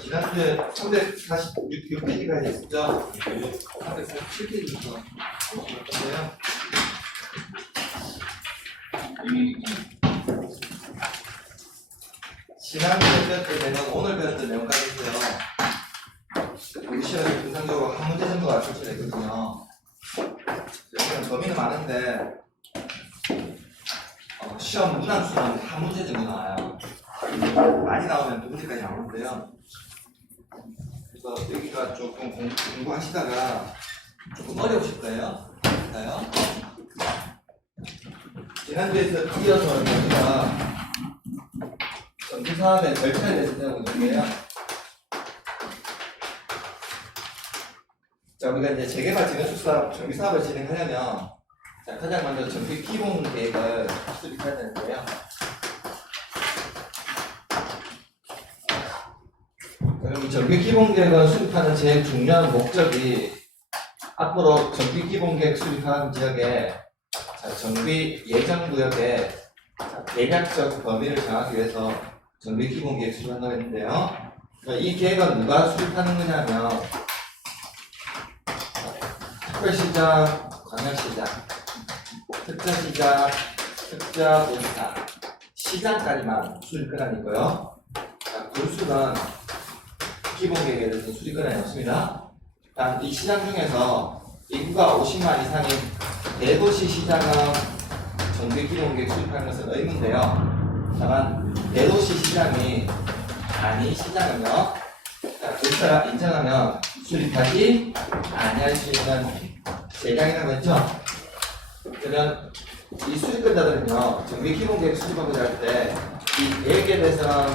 지난주에 346페이지가 있었죠? 347페이지부터 볼 건데요. 지난주에 배웠던 내용, 오늘 배웠던 내용까지 있어요. 우리 시험에 통상적으로 한 문제 정도가 출제되거든요. 여기는 범위는 많은데 시험 문항수는 한 문제 정도 나와요. 많이 나오면 두 문제까지 나오는데요. 그래서 여기가 조금 공부하시다가 조금 어려우실 거예요. 볼까요? 지난주에서 이어서 우리가 전기사업의 절차에 대해서 배우고 있는데요. 자, 우리가 이제 재개발 재건축 사업, 전기사업을 진행하려면 자, 가장 먼저 전기 기본 계획을 수립해야 되는데요. 그럼 이 전기 기본 계획을 수립하는 제일 중요한 목적이 앞으로 전기 기본 계획 수립하는 지역에 전기 예정 구역에 대략적 범위를 정하기 위해서 전기 기본 계획 수립한다고 했는데요. 이 계획은 누가 수립하는 거냐면 특별시장, 광역시장, 특자시장, 특자본사, 시장까지만 수립권한이 있고요. 군수는 기본계획에 대해서 수립권한이 없습니다. 단 이 시장 중에서 인구가 50만 이상인 대도시 시장은 전기 기본계획 수립하는 것은 의무인데요. 다만 대도시 시장이 아닌 시장은요, 군사가 인정하면 수립하지 아니할 수 있는 재량이라고 했죠. 그러면 이 수립권자들은요, 전기 기본계획 수립하고자 할 때 이 계획에 대해서는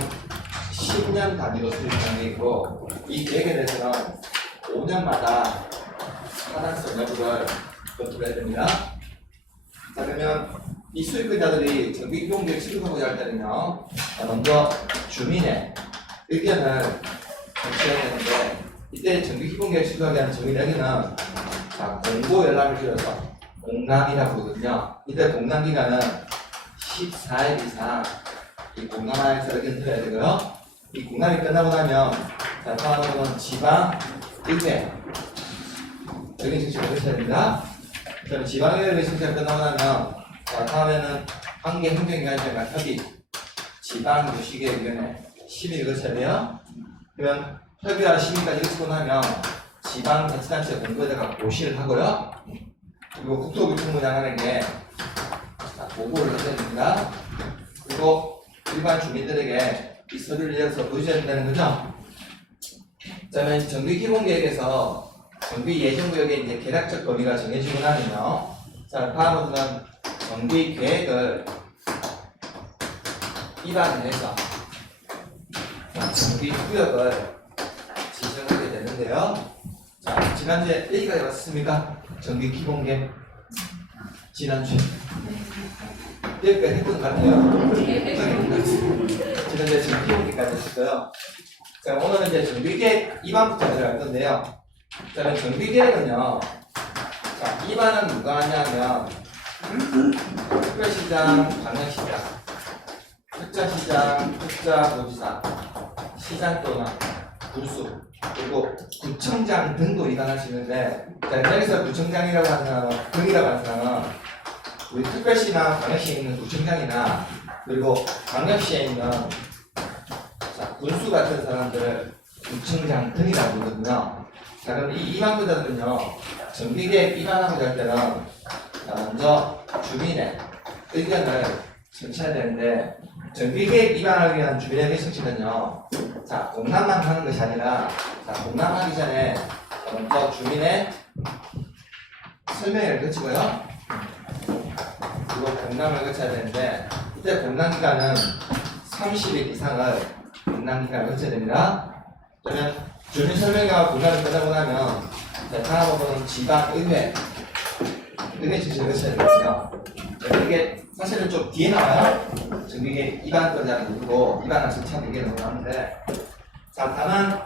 10년 단위로 수립하는 게 있고, 이 계획에 대해서는 5년마다 타당성 여부를 검토해야 됩니다. 자, 그러면 이 수립권자들이 전기 기본계획 수립하고자 할 때는요, 먼저 주민의 의견을 정치해야 되는데, 이때 전기 기본계획 수립하게 하는 주민의 의견은 공고 연락을 드려서 공람이라고 부르거든요. 이때 공람 기간은 14일 이상 이 공람하에서 의견 드려야 되고요. 이 공람이 끝나고 나면 다음으로는 지방 의회 의견 신청을 하셔야 됩니다. 그럼 지방 의회 신청 끝나고 나면 다음에는 관계 행정기관장과 협의 지방 유식의 의견에 심의를 거쳐야 돼요. 그러면 협의와 심의까지 거치고 나면 지방자치단체 본부에다가 고시를 하고요. 그리고 국토교통부 장관에게 보고를 해야 됩니다. 그리고 일반 주민들에게 이 서류를 내려서 보여줘야 된다는 거죠. 그다음에 전기기본계획에서 전기 예정구역의 이제 계략적 범위가 정해지고 나면요. 자, 다음으로는 전기계획을 입안을 해서 전기구역을 지정하게 되는데요. 자, 지난주에 여기까지 왔습니까? 전기 기본계획 지난주에 여기까지 했던 것 같아요. 지난주에 전기 기본계획까지 했어요. 자, 오늘은 이제 전기계획 입안부터 들어갈 건데요. 자, 전기계획은요. 자, 입안은 누가 하냐면 특별시장, 광역시장, 특자시장, 특자도지사, 시장 또는 군수 그리고 구청장 등도 입안할 수 있는데, 자, 여기서 구청장이라고 하는 사람은, 등이라고 하는 사람은 우리 특별시나 광역시에 있는 구청장이나 그리고 광역시에 있는 군수 같은 사람들을 구청장 등이라고 부르거든요. 자, 그럼 이 입안부자들은요, 전기계획 입안하고자 할 때는 먼저 주민의 의견을 청취해야 되는데, 전기계획 입안하기 위한 주민의 의견 청취는요, 자, 공람만 하는 것이 아니라, 자, 공람하기 전에 먼저 주민의 설명회를 거치고요. 그리고 공람을 거쳐야 되는데, 이때 공람기간은 30일 이상을 공람기간을 거쳐야 됩니다. 그러면 주민 설명회와 공람을 끝나고 나면, 자, 다음으로는 지방의회, 의회 청취를 거쳐야 되거든요. 이게 사실은 좀 뒤에 나와요. 전기계획 입안권자는 누구고 입안할 수 참 이게 나오는데, 자, 다만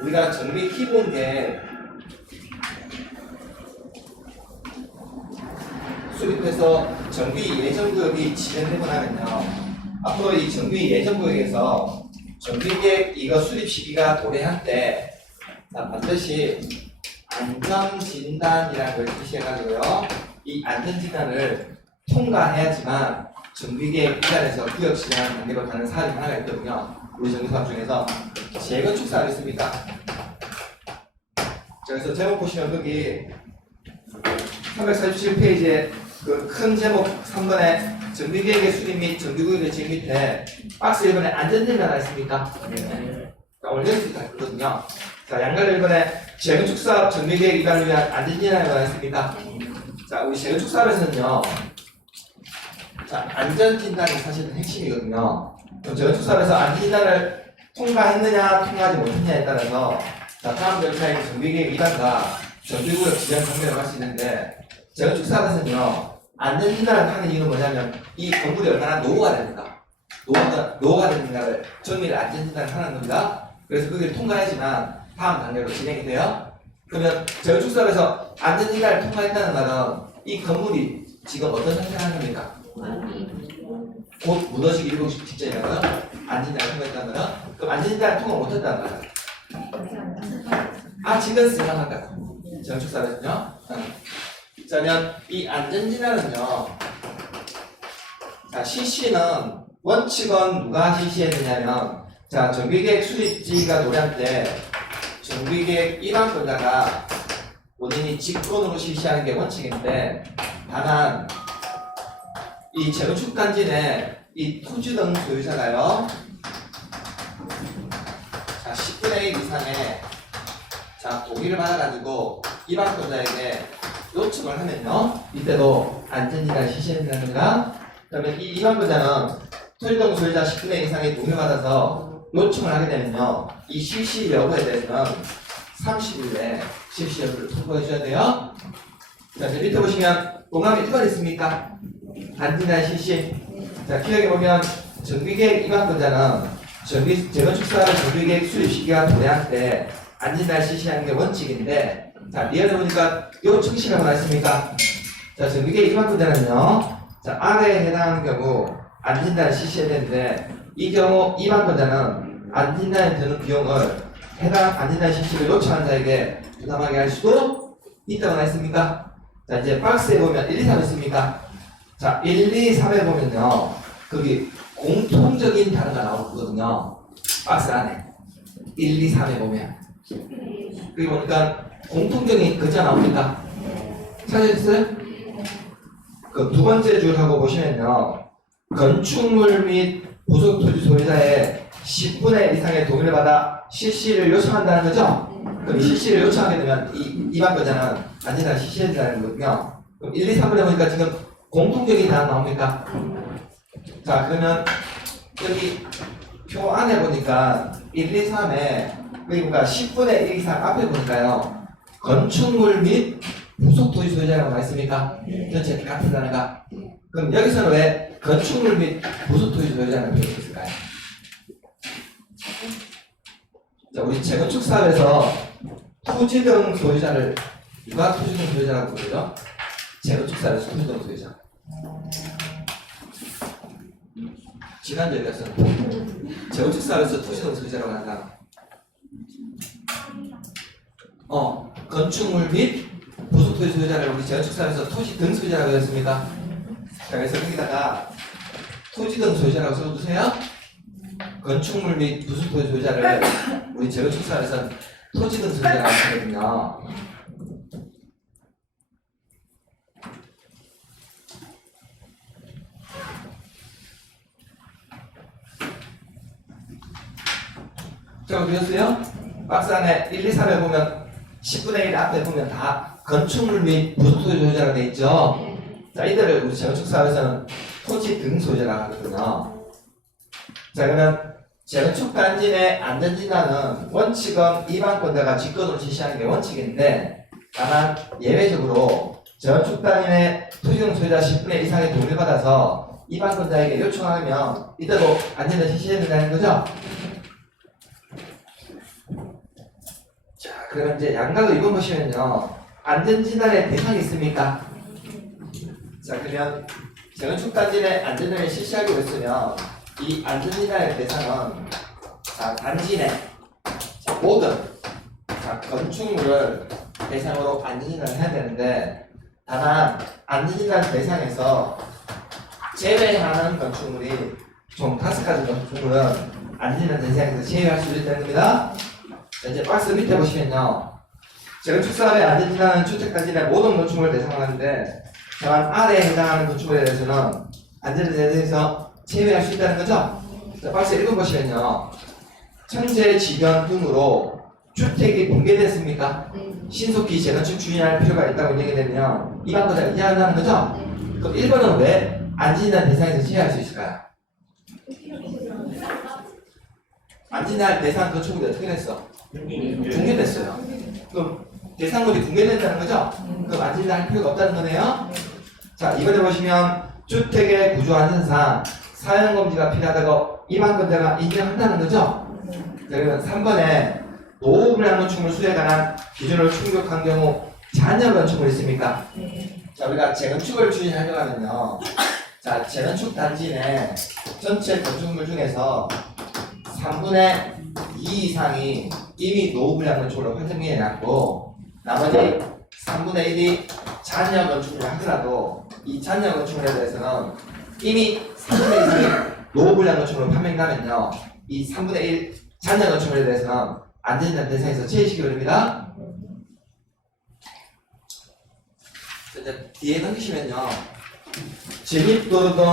우리가 전기 기본계획 수립해서 정비 예정구역이 진행되고 나면요. 앞으로 이 정비 예정구역에서 정비계획 이거 수립 시기가 도래할 때 자, 반드시 안전진단이라는 걸 실시해가지고요. 이 안전진단을 통과해야지만 정비계획 기간에서 구역 진행 단계로 가는 사업이 하나가 있거든요. 우리 정비사업 중에서 재건축 사업이 있습니다. 그래서 제목 보시면 거기 347페이지에 그 큰 제목 3번에 정비계획의 수립 및 정비구역의 진행 밑에 박스 1번에 안전진단 하나 있습니까? 올릴 수 있거든요. 자, 양갈 1번에 재건축 사업 정비계획 위반을 위한 안전진단이 하나 있습니까? 자, 우리 재건축 사업에서는요. 자, 안전진단이 사실은 핵심이거든요. 그럼 재건축 사업에서 안전진단을 통과했느냐, 통과하지 못했느냐에 따라서 자, 다음 절차의 정비계획 위반과 정비구역 지정 상대로 할 수 있는데 재건축 사업에서는요. 안전진단을 하는 이유는 뭐냐면 이 건물이 얼마나 노후가 됩니까? 노후가 되는가를 정밀 안전진단을 하는 겁니다. 그래서 그걸 통과해야지만 다음 단계로 진행이 돼요. 그러면 재건축 사업에서 안전진단을 통과했다는 말은 이 건물이 지금 어떤 상태가 하는 겁니까? 곧 무너지기 일곱 직전이라고요? 안전진단을 통과했다는 말은? 그럼 안전진단을 통과 못했다는 말은? 아직은 생각할까요? 재건축 사업에서는요. 자, 그러면 이 안전진단은요. 자, CC는 원칙은 누가 실시해야 되냐면 자, 정비계획 수립지가 노래할 때 정비계획 일환권자가 본인이 직권으로 실시하는 게 원칙인데 다만 이 재건축 단지 내 이 토지 등 소유자가요. 자, 10분의 1 이상의 자, 동의를 받아가지고 일환권자에게 요청을 하면요. 이때도 안전진단을 실시해야 된다는 겁니다. 그러면 이 일환권자는 토지 등 소유자 10분의 1 이상의 동의를 받아서 요청을 하게 되면요. 이 실시 여부에 대해서는 30일 내에 실시 여부를 통보해 줘야 돼요. 자, 이제 밑에 보시면 공항에 1번 있습니까? 안전진단 실시. 자, 기억해 보면 정비계획 위반권자는 재건축 사업의 정비계획 수립 시기가 도래할 때 안전진단 실시하는 게 원칙인데 자, 리얼에 보니까 요청 시가 뭐가 있습니까? 자, 정비계획 위반권자는요. 자, 아래에 해당하는 경우 안전진단을 실시해야 되는데 이 경우 위반권자는 안전진단에 드는 비용을 해당 안전진단 실시를 요청한 자에게 부담하게 할 수도 있다고 했습니까? 자, 이제 박스에 보면 1, 2, 3 있습니까? 자, 1, 2, 3에 보면요. 거기 공통적인 단어가 나오거든요. 박스 안에. 1, 2, 3에 보면. 여기 보니까 공통적인 글자 나옵니까? 찾으셨어요? 그 두 번째 줄하고 보시면요. 건축물 및 부속 토지 소유자의 10분의 1 이상의 동의를 받아 실시를 요청한다는 거죠? 그럼 실시를 요청하게 되면 이 위반권자는 안전진단을 실시해야 된다는 거거든요. 그럼 1, 2, 3번에 보니까 지금 공통적인 단어 나옵니까? 자, 그러면 여기 표 안에 보니까 1, 2, 3에 그러니까 10분의 1 이상 앞에 보니까요. 건축물 및 부속 토지 소유자라고 나있습니까? 전체 같은 단어가. 그럼 여기서는 왜 건축물 및 부속 토지 소유자라는 표현이 있을까요? 자, 우리 재건축 사업에서 토지 등 소유자를 누가 토지 등 소유자라고 부르죠? 재건축 사업에서 토지 등 소유자. 지난주에 배웠었는데 재건축 사업에서 토지 등 소유자라고 한다. 건축물 및 부속 토지 소유자를 우리 재건축 사업에서 토지 등 소유자라고 했습니까? 자, 그래서 여기다가 토지 등 소유자라고 써주세요. 건축물 및 부속 토지 소유자를 우리 재건축 사업에서 토지 등 소유자라고 하거든요. 자, 보셨어요? 박스 안에 1, 2, 3에 보면 10분의 1 앞에 보면 다 건축물 및 부속 토지 소유자가 되어 있죠. 자, 이들을 우리 재건축 사업에서는 토지 등 소유자라고 하거든요. 자, 그러면 재건축 단지 내 안전진단은 원칙은 일반권자가 직권으로 실시하는 게 원칙인데 다만 예외적으로 재건축 단지 내 토지 등 소유자 10분의 1 이상의 동의를 받아서 일반권자에게 요청하면 이때도 안전진단 실시해야 된다는 거죠. 자, 그럼 이제 양각을 이거 보시면요. 안전진단의 대상이 있습니까? 자, 그러면 재건축 단지 내 안전을 실시하기로 했으면 이 안전진단의 대상은 자, 단지 내 자, 모든 자, 건축물을 대상으로 안전진단을 해야 되는데 다만 안전진단 대상에서 제외하는 건축물이 총 5가지 건축물은 안전진단 대상에서 제외할 수 있다는 겁니다. 자, 이제 박스 밑에 보시면요. 재건축 사업의 안전진단은 주택단지 내 모든 건축물을 대상으로 하는데 다만 아래에 해당하는 건축물에 대해서는 안전진단에 대해서 제외할 수 있다는 거죠. 자, 박스 1번 보시면요. 천재 지변 등으로 주택이 붕괴됐습니까? 신속히 재건축 추진할 필요가 있다고 얘기되면 이 방법을 이해한다는 거죠? 그럼 1번은 왜 안전진단 대상에서 제외할 수 있을까요? 안전진단 대상 건축물이 어떻게 됐어? 붕괴됐어요. 그럼 대상물이 붕괴됐다는 거죠? 그럼 안전진단 할 필요가 없다는 거네요? 자, 이번에 보시면 주택의 구조 안전상 사용검지가 필요하다고 이만권자가 인정한다는 거죠? 자, 그러면 3번에 노후불량 건축물 수에 관한 기준을 충족한 경우 잔여 건축물이 있습니까? 자, 우리가 재건축을 추진하려고 하면요. 자, 재건축 단지 내 전체 건축물 중에서 3분의 2 이상이 이미 노후불량 건축물로 판정해 놨고 나머지 3분의 1이 잔여 건축물을 하더라도 이 잔여 건축물에 대해서는 이미 3분의 1이 노후불량 건축물로 판명나면요. 이 3분의 1 잔여 건축물에 대해서는 안전진단 대상에서 제외시키기 바랍니다. 이제 뒤에 넘기시면요. 진입도로 등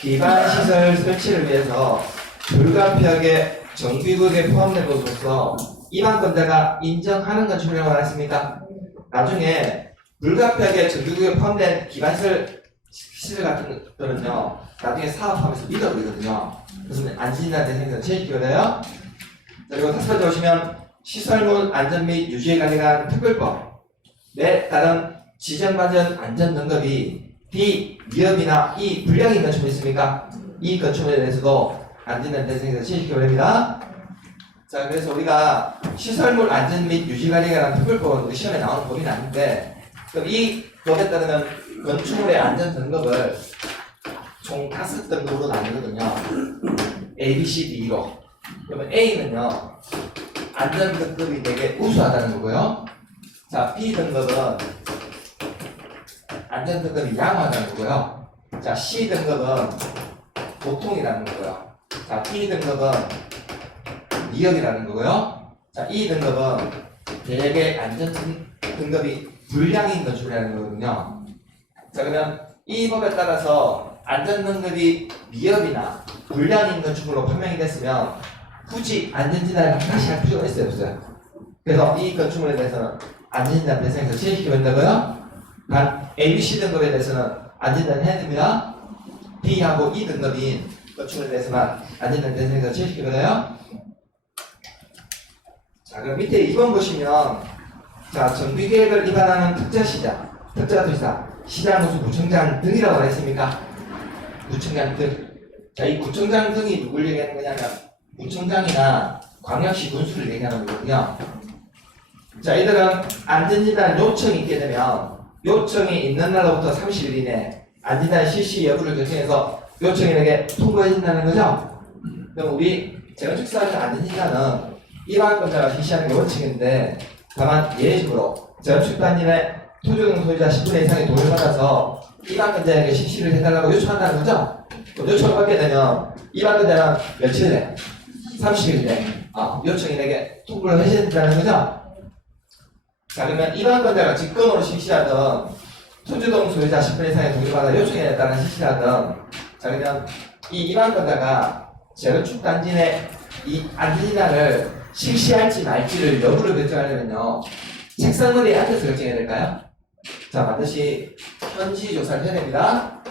기반시설 설치를 위해서 불가피하게 정비구역에 포함된 것으로서 이만권자가 인정하는 건축물이라고 말했습니까? 나중에 불가피하게 정비구역에 포함된 기반시설 시설 같은 것들은요. 나중에 사업하면서 믿어버리거든요. 그래서 안전진단 대상에서 제외시키게 돼요. 그리고 다섯 번째 보시면 시설물 안전 및 유지에 관련한 특별법에 따른 지정받은 안전 등급이 D 위험이나 E 불량인 건축물이 있습니까? 이 건축물에 대해서도 안전진단 대상에서 제외시키게 됩니다. 자, 그래서 우리가 시설물 안전 및 유지 관리에 관한 특별법은 우리 시험에 나오는 법이 아닌데 그럼 이 법에 따르면 건축물의 안전 등급을 총 5등급으로 나누거든요. A, B, C, D로. 그러면 A는요, 안전 등급이 되게 우수하다는 거고요. 자, B 등급은 안전 등급이 양호하다는 거고요. 자, C 등급은 보통이라는 거고요. 자, D 등급은 미역이라는 거고요. 자, E 등급은 되게 안전 등급이 불량인 건축이라는 거거든요. 자, 그러면 이 법에 따라서 안전 등급이 미흡이나 불량인 건축물로 판명이 됐으면 굳이 안전진단을 다시 할 필요가 있어요, 없어요? 그래서 이 건축물에 대해서는 안전진단 대상에서 제외시키면 된다고요? 단 A, B, C 등급에 대해서는 안전진단 해야 됩니다. D하고 E 등급인 건축물에 대해서만 안전진단 대상에서 제외시키면 돼요. 자, 그럼 밑에 2번 보시면 자, 정비계획을 위반하는 특자시장, 특자도시사, 시장구수 구청장 등이라고 했습니까? 구청장 등. 자, 이 구청장 등이 누굴 얘기하는 거냐면 구청장이나 광역시 군수를 얘기하는 거거든요. 자, 이들은 안전진단 요청이 있게 되면 요청이 있는 날로부터 30일 이내 안전진단 실시 여부를 결정해서 요청인에게 통보해준다는 거죠. 그럼 우리 재건축사업의 안전진단은 일반권자가 실시하는 게 원칙인데 다만 예외적으로 재건축단지 내 토지 등 소유자 10분의 이상의 동의를 받아서 일반권자에게 실시를 해달라고 요청한다는 거죠. 요청을 받게 되면 일반권자는 며칠 내? 30일 내 요청인에게 통보를 해줘야 된다는 거죠. 자, 그러면 일반권자가 직권으로 실시하던 토지동 소유자 10분의 이상의 동의를 받아 요청에 따른 실시하던 자, 그러면 이 일반권자가 재건축단지 내 이 안전진단을 실시할지 말지를 여부를 결정하려면요. 책상머리에 앉아서 결정해야 될까요? 자, 반드시 현지 조사를 해야 됩니다.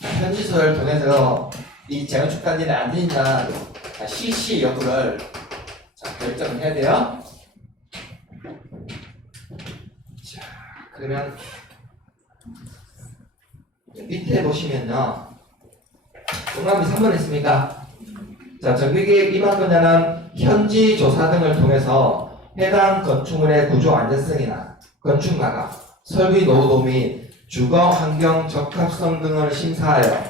현지 조사를 통해서 이 재건축단지 내 안전진단 실시 여부를 결정을 해야 돼요. 자, 그러면 밑에 보시면요. 동남이 3번 있습니까? 자, 정비계획 위반권자는 현지 조사 등을 통해서 해당 건축물의 구조 안전성이나 건축 마감, 설비 노후도 및 주거 환경 적합성 등을 심사하여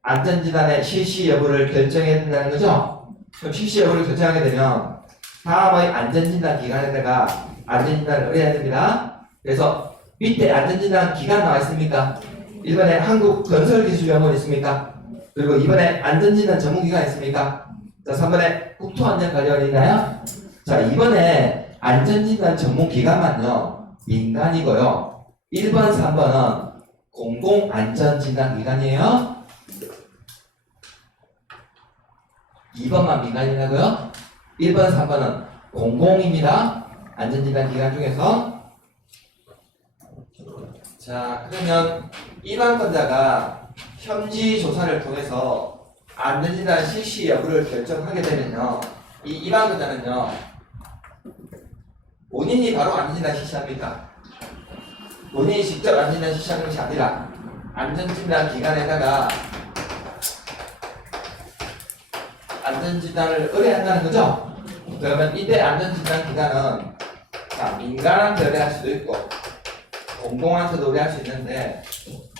안전진단의 실시 여부를 결정해야 된다는 거죠. 그럼 실시 여부를 결정하게 되면 다음의 안전진단 기관에다가 안전진단을 의뢰해야 됩니다. 그래서 밑에 안전진단 기관 나와 있습니까? 1번에 한국건설기술연구원 있습니까? 그리고 2번에 안전진단 전문기관 있습니까? 자, 3번에 국토안전관리원 있나요? 자, 2번에 안전진단 전문기관만요 민간이고요. 1번, 3번은 공공안전진단기관이에요. 2번만 민간이라고요? 1번, 3번은 공공입니다. 안전진단기관 중에서. 자, 그러면 입안권자가 현지 조사를 통해서 안전진단 실시 여부를 결정하게 되면요, 이 입안권자는요 본인이 바로 안전진단 실시합니까? 본인이 직접 안전진단 실시하는 것이 아니라 안전진단 기관에다가 안전진단을 의뢰한다는 거죠. 그러면 이때 안전진단 기관은 자, 민간한테 의뢰할 수도 있고 공공한테도 의뢰할 수 있는데,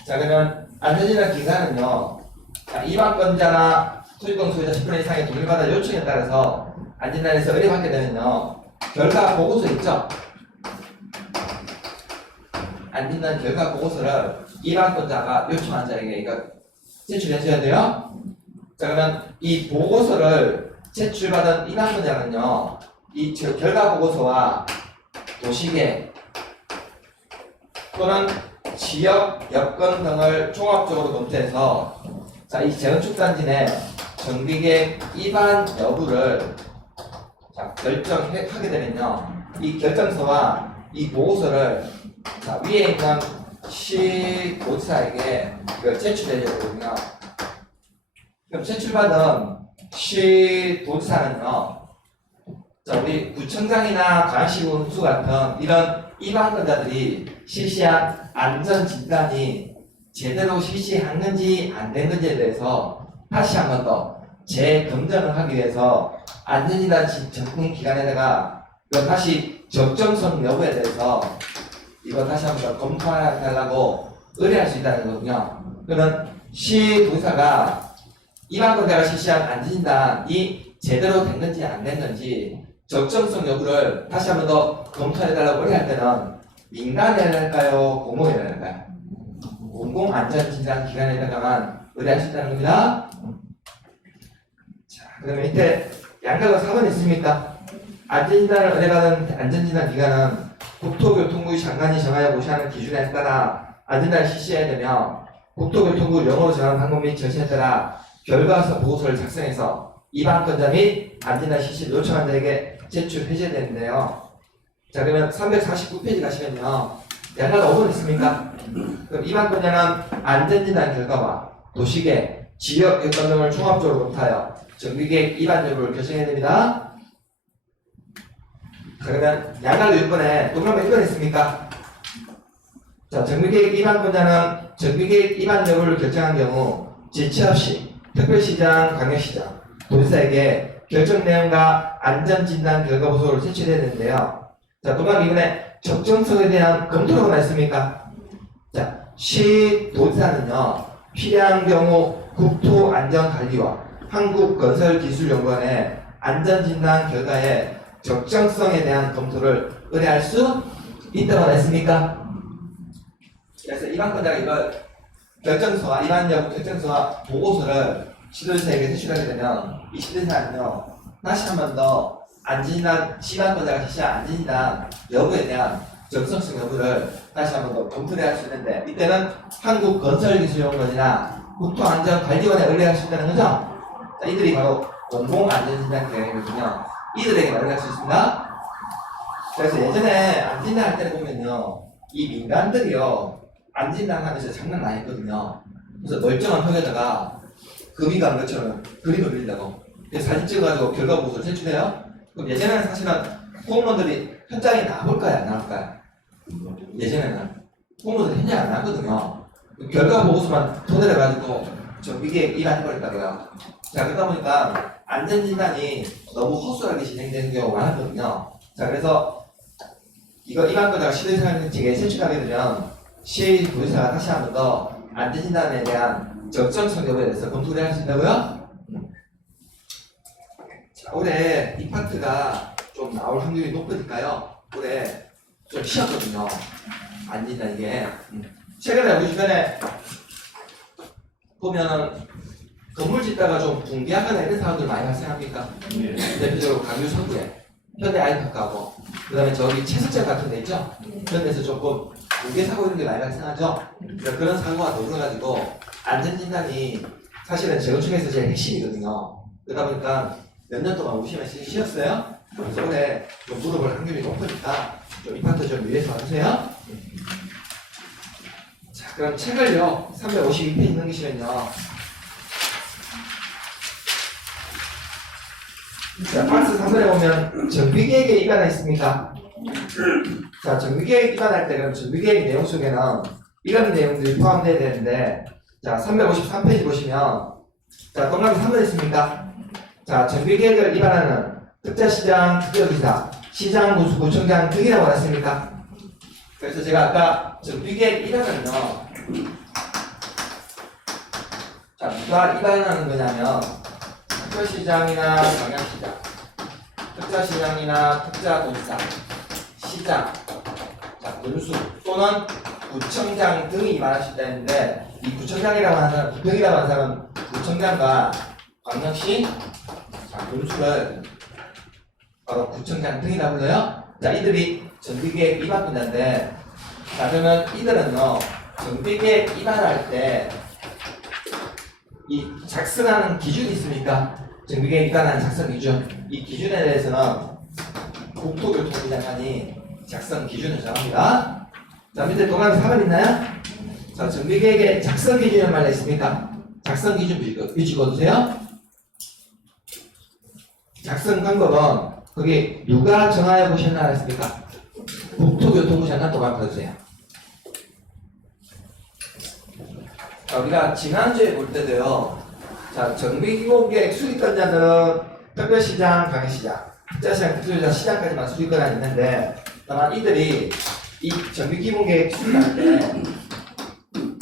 자, 그러면 안전진단 기관은요, 자, 입안권자나 소유권 소유자 10분 이상의 동일받아 요청에 따라서 안전진단에서 의뢰받게 되면요, 결과 보고서 있죠. 안전진단 결과 보고서를 입안권자가 요청한 자에게 이거 제출해줘야 돼요. 자, 그러면 이 보고서를 제출받은 입안권자는요, 이 결과 보고서와 도시계획 또는 지역 여건 등을 종합적으로 검토해서 자, 이 재건축단지 내 정비계획 위반 여부를 자, 결정하게 되면요, 이 결정서와 이 보고서를 자, 위에 있는 시도지사에게 제출해야 되거든요. 그럼 제출받은 시도지사는요, 자, 우리 구청장이나 광역시군수 같은 이런 입안권자들이 실시한 안전진단이 제대로 실시했는지 안 됐는지에 대해서 다시 한 번 더 재검증을 하기 위해서 안전진단 전문기관에다가 다시 적정성 여부에 대해서 이거 다시 한 번 더 검토해달라고 의뢰할 수 있다는 거거든요. 그러면 시도지사가 입안권자가 실시한 안전진단이 제대로 됐는지 안 됐는지 적정성 여부를 다시 한 번 더 검토해달라고 의뢰할 때는 민간에 해야 할까요? 공공에 해야 할까요? 공공안전진단기관에다가만 의뢰할 수 있다는 겁니다. 자, 그러면 밑에 양가가 4번 있습니까? 안전진단을 의뢰받은 안전진단기관은 국토교통부 장관이 정하여 고시하는 기준에 따라 안전진단을 실시해야 되며 국토교통부 영어로 정한 방법 및 절차에 따라 결과서 보고서를 작성해서 입안권자 및 안전진단 실시를 요청한 자에게 제출해줘야 되는데요. 자, 그러면 349페이지 가시면요, 양가가 5번 있습니까? 그럼 입안권자는 안전진단 결과와 도시계획, 지역 여건 등을 종합적으로 검토하여 정비계획 위반 여부를 결정해야 됩니다. 자, 그러면 양가도 6번에 동남아 1번 있습니까? 자, 정비계획 입안권자는 정비계획 위반 여부를 결정한 경우 지체 없이 특별시장, 광역시장, 도지사에게 결정 내용과 안전진단 결과 보고서를 제출해야 되는데요. 자, 동남아 2번에 적정성에 대한 검토가 나있습니까? 자, 시도지사는요, 필요한 경우 국토안전관리와 한국건설기술연구원의 안전진단 결과에 적정성에 대한 검토를 의뢰할 수 있다고 했습니까? 그래서 입안권자가 이걸 결정서와 위반 여부 결정서와 보고서를 시도지사에게 제출하게 되면 이 시도지사는요, 다시 한 번 더 안전진단 시반권자가 실시한 안전진단 여부에 대한 적성성 여부를 다시 한 번 더 검토를 할 수 있는데, 이때는 한국건설기술연구원이나 국토안전관리원에 의뢰할 수 있다는 거죠. 자, 이들이 바로 공공안전진단 계획이거든요. 이들에게 의뢰할 수 있습니다. 그래서 예전에 안전진단 할 때를 보면요, 이 민간들이요 안전진단 하면서 장난 많이 했거든요. 그래서 멀쩡한 벽에다가 금이 간 것처럼 그림을 그린다고 사진 찍어가지고 결과 보고서를 제출해요. 그럼 예전에는 사실은 공무원들이 현장에 나올까요, 안 나올까요? 예전에는 공무원들이 현장에 안 나왔거든요. 결과 보고서만 토대로 해가지고 정비계획 위반해버렸다고요. 자, 그러다 보니까 안전진단이 너무 허술하게 진행되는 경우가 많았거든요. 자, 그래서 이거 입안권자가 시도지사에게 제출하게 되면 시도지사가 다시 한 번 더 안전진단에 대한 적정성 여부에 대해서 검토를 하신다고요? 자, 올해 이 파트가 좀 나올 확률이 높으니까요. 올해 좀 쉬었거든요. 안전진단 이게. 최근에 우리 주변에 보면은 건물 짓다가 좀 붕괴하거나 이런 사람들 많이 발생합니까? 네. 대표적으로 강유 서구에 현대 아이파크하고 그다음에 저기 채석장 같은 데 있죠? 그런 데서 조금 붕괴 사고 이런 게 많이 발생하죠? 그러니까 그런 사고가 더불어가지고 안전진단이 사실은 재건축에서 제일 핵심이거든요. 그러다 보니까 몇 년 동안 오시면 쉬었어요? 그래서 올해 좀 물어볼 확률이 높으니까 좀 이 파트 좀 위해서 해주세요. 자, 그럼 책을요 352페이지 넘기시면요. 자, 박스 3번에 보면 정비계획에 입안하 있습니까? 자, 정비계획 입안할 때 그럼 정비계획 내용 속에는 이런 내용들이 포함되어야 되는데, 자, 353페이지 보시면, 자, 동그라미 3번 있습니까? 자, 정비계획을 입안하는 특자시장, 특별기사, 시장, 구청장 등이라고 나왔습니까? 그래서 제가 아까 정비계획 입안은요, 자, 누가 입안하는 거냐면, 특별시장이나 광역시장, 특자시장이나 특자도지사, 시장, 자, 군수 또는 구청장 등이 말하실 때인데 이 구청장이라고 하는 사람, 구청이라고 하는 사람은 구청장과 광역시, 자, 군수를 바로 구청장 등이라고 불러요. 자, 이들이 정비계획 위반 분야인데, 자, 그러면 이들은요 정비계획 위반할 때 이 작성하는 기준이 있습니까? 정비계획 위반하는 작성 기준. 이 기준에 대해서는 국토교통부 장관이 작성 기준을 정합니다. 자, 밑에 동그라미 4번 있나요? 자, 정비계획의 작성 기준이라는 말이 있습니까? 작성 기준 비집어주세요. 작성 방법은 거기 누가 정하여 보셨나 했습니까? 국토교통부 장관 동안 보여주세요. 자, 우리가 지난주에 볼 때도요. 자, 정비기본계획 수립권자들은 특별시장, 광역시장, 특자시장, 특수시장, 시장까지만 수립권이 있는데, 다만 이들이 이 정비기본계획 수립할 때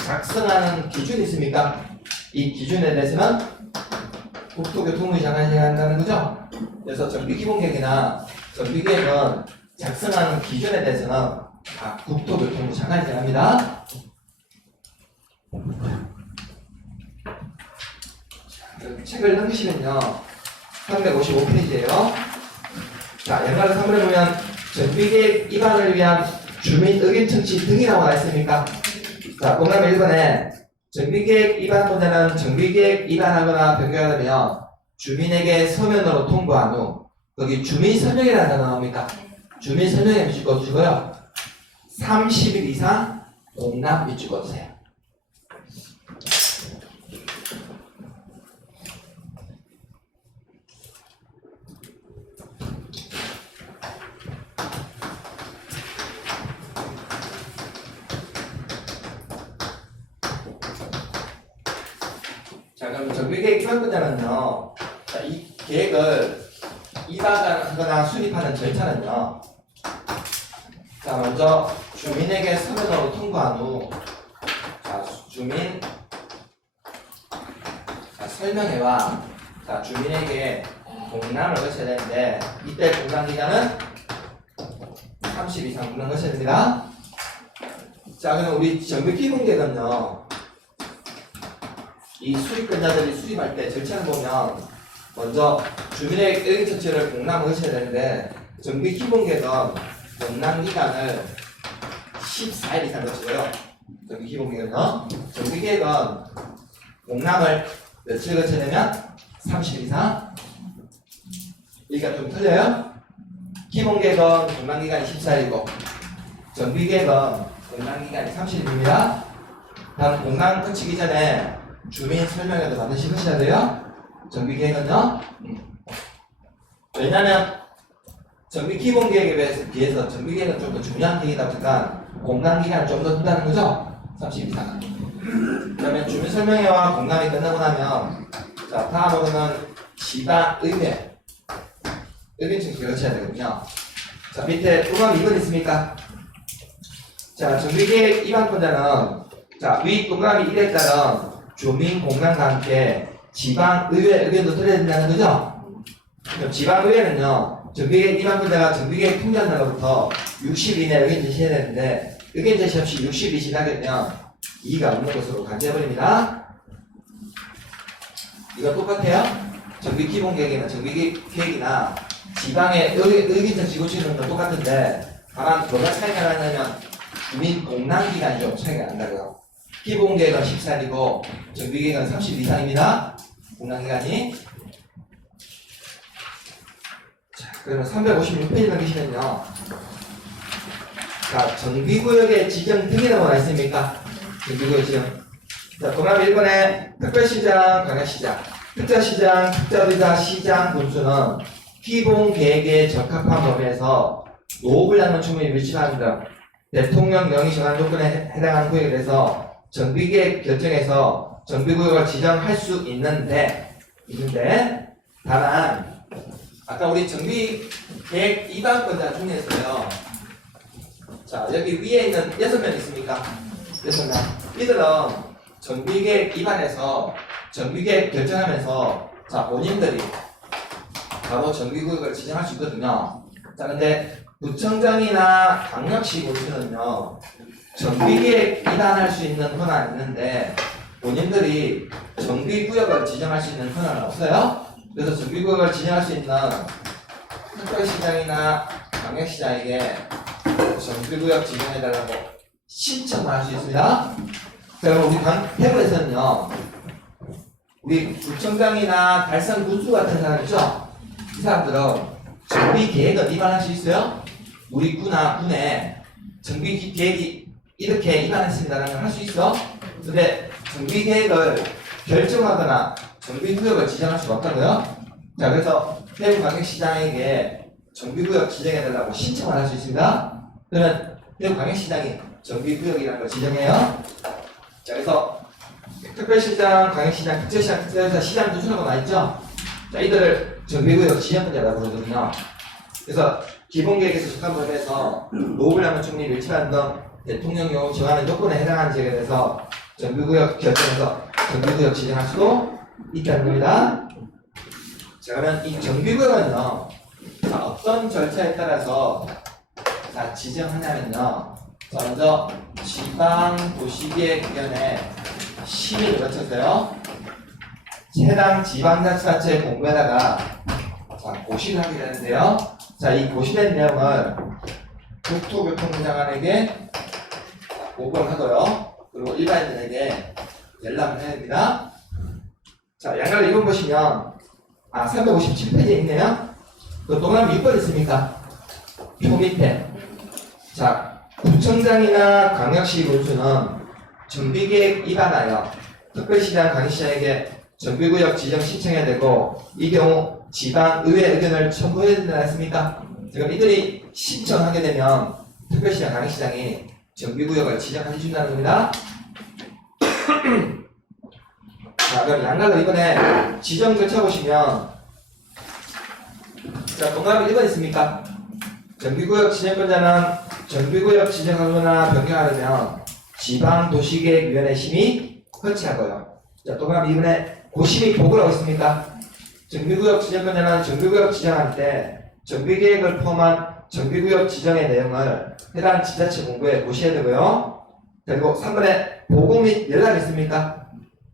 작성하는 기준이 있습니까? 이 기준에 대해서는 국토교통부 장관이 한다는 거죠. 그래서 정비기본계획이나 정비계획은 작성하는 기준에 대해서는 다 국토교통부 장관이 정합니다. 책을 넘기시면요 355페이지예요. 자, 연가를 3번에 보면 정비계획 위반을 위한 주민 의견 청취 등이라고 나와 있습니까? 자, 동그라미 1번에 정비계획 위반 문제는 정비계획 위반하거나 변경하면 주민에게 서면으로 통보한 후 거기 주민 설명이라는 단어 나옵니까? 주민 설명에 밑줄 그어주시고요 30일 이상 공람 밑줄 그어주세요. 자, 그럼 정비계획 위반권자는요, 자, 이 계획을 위반하거나 수립하는 절차는요, 자, 먼저 주민에게 서면으로 통보한 후, 자, 주민 설명회와 자, 주민에게 공람을 거쳐야 되는데, 이때 공람 기간은 30 이상 공람 거쳐야 됩니다. 자, 그럼 우리 정비기본계획은요, 이 수립권자들이 수립할 때 절차를 보면 먼저 주민의 의견 청취를 공람을 하셔야 되는데 정비기본계획은 공람 기간을 14일 이상 거치고요. 정비기본계획은 정비계획은 공람을 며칠 거쳐야 되면 30일 이상. 여기가 좀 틀려요. 기본계획은 공람 기간이 14일이고 정비계획은 공람 기간이 30일입니다. 다음 공람 거치기 전에 주민 설명회도 반드시 하셔야 돼요. 정비계획은요. 왜냐면 정비기본계획에 비해서 정비계획은 좀 더 중요한 계획이다 보니까 공람기간을 좀 더 둔다는 거죠. 30일 이상. 그러면 주민 설명회와 공람이 끝나고 나면 자, 다음으로는 시당 의회 의견 청취를 거쳐야 되거든요. 자, 밑에 동그라미 2번 있습니까? 자, 정비계획 위반권자는 자, 위 동그라미 1에 따른 주민 공간과 함께 지방의회 의견도 들어야 된다는 거죠? 그럼 지방의회는요, 정비계획 위반권자가 정비계획 통과한 날로부터 60일 이내 의견 제시해야 되는데 의견 제시 없이 60일이 지나면 이의가 없는 것으로 간주해버립니다. 이거 똑같아요? 정비기본계획이나 정비계획이나 지방의 의견 지구치는 건 똑같은데 다만 뭐가 차이가 나냐면 주민 공란기간이 좀 차이가 난다고요. 기본계획은 14일이고 정비계획은 30일 이상입니다. 공란기간이. 자, 그러면 356페이지 넘기시면요. 자, 정비구역의 지정 등이라고 나와 있습니까? 정비구역 지정. 자, 동남 1번에 특별시장, 광역시장, 특자시장, 특자의사, 시장 분수는 기본계획에 적합한 범위에서 노후불량은 충분히 위치하는 등 대통령령이 정한 조건에 해당하는 구역에 대해서 정비계획 결정에서 정비구역을 지정할 수 있는데 다만 아까 우리 정비계획 위반권자 중에서요. 자, 여기 위에 있는 6명 있습니까? 6명. 이들은 정비계획 위반해서 정비계획 결정하면서 자, 본인들이 바로 정비구역을 지정할 수 있거든요. 자, 근데 구청장이나 광역시 군수는요, 정비계획 위반할 수 있는 권한이 있는데 본인들이 정비구역을 지정할 수 있는 권한은 없어요. 그래서 정비구역을 지정할 수 있는 특별시장이나 광역시장에게 정비구역 지정해달라고 신청을 할 수 있습니다. 자, 그럼 우리 대구에서는요, 우리 구청장이나 달성 군수 같은 사람 있죠? 이 사람들은 정비계획을 위반할 수 있어요? 우리 구나 군에 정비계획이 이렇게 위반했습니다라는 걸 할 수 있어? 근데 정비계획을 결정하거나 정비구역을 지정할 수가 없다고요? 자, 그래서 대구광역시장에게 정비구역 지정해달라고 신청을 할 수 있습니다. 그러면 대구광역시장이 정비구역이라는 걸 지정해요. 자, 그래서 특별시장, 광역시장, 특별시장, 특별시장, 시장 누수라고 나있죠? 자, 이들을 정비구역 지정권자라고 부르거든요. 그래서 기본계획에서 적합한 범위에서 노후불량은 충분히 밀집하는 등 대통령령 정하는 요건에 해당하는 지역에 대해서 정비구역 결정해서 정비구역 지정할 수도 있다는 겁니다. 자, 그러면 이 정비구역은요, 자, 어떤 절차에 따라서 자, 지정하냐면요. 자, 먼저 지방도시계획위원회 심의를 거쳐서요. 해당 지방자치단체 공부에다가 자, 고시를 하게 되는데요. 자, 이 고시된 내용을 국토교통부 장관에게 보고를 하고요. 그리고 일반인에게 연락을 해야 됩니다. 자, 양가를 이번 보시면 357페이지에 있네요. 그 동그라미 6번 있습니까? 표 밑에. 자, 구청장이나 광역시 군수는 정비계획 위반하여 특별시장, 광역시장에게 정비구역 지정 신청해야 되고 이 경우 지방의회 의견을 첨부해야 된다 했습니까? 지금 이들이 신청하게 되면 특별시장, 광역시장이 정비구역을 지정해 준다는 겁니다. 자, 그럼 양각을 이번에 지정 절차 보시면 자, 동그라미 1번 있습니까? 정비구역 지정권자는 정비구역 지정하거나 변경하려면 지방도시계획위원회 심의 거치하고요. 자, 동그라미 2번에 고심의 보고라고 있습니까? 정비구역 지정권자는 정비구역 지정할 때 정비계획을 포함한 정비구역 지정의 내용을 해당 지자체 본부에 고시해야 되고요. 그리고 3번에 보고 및 연락이 있습니까?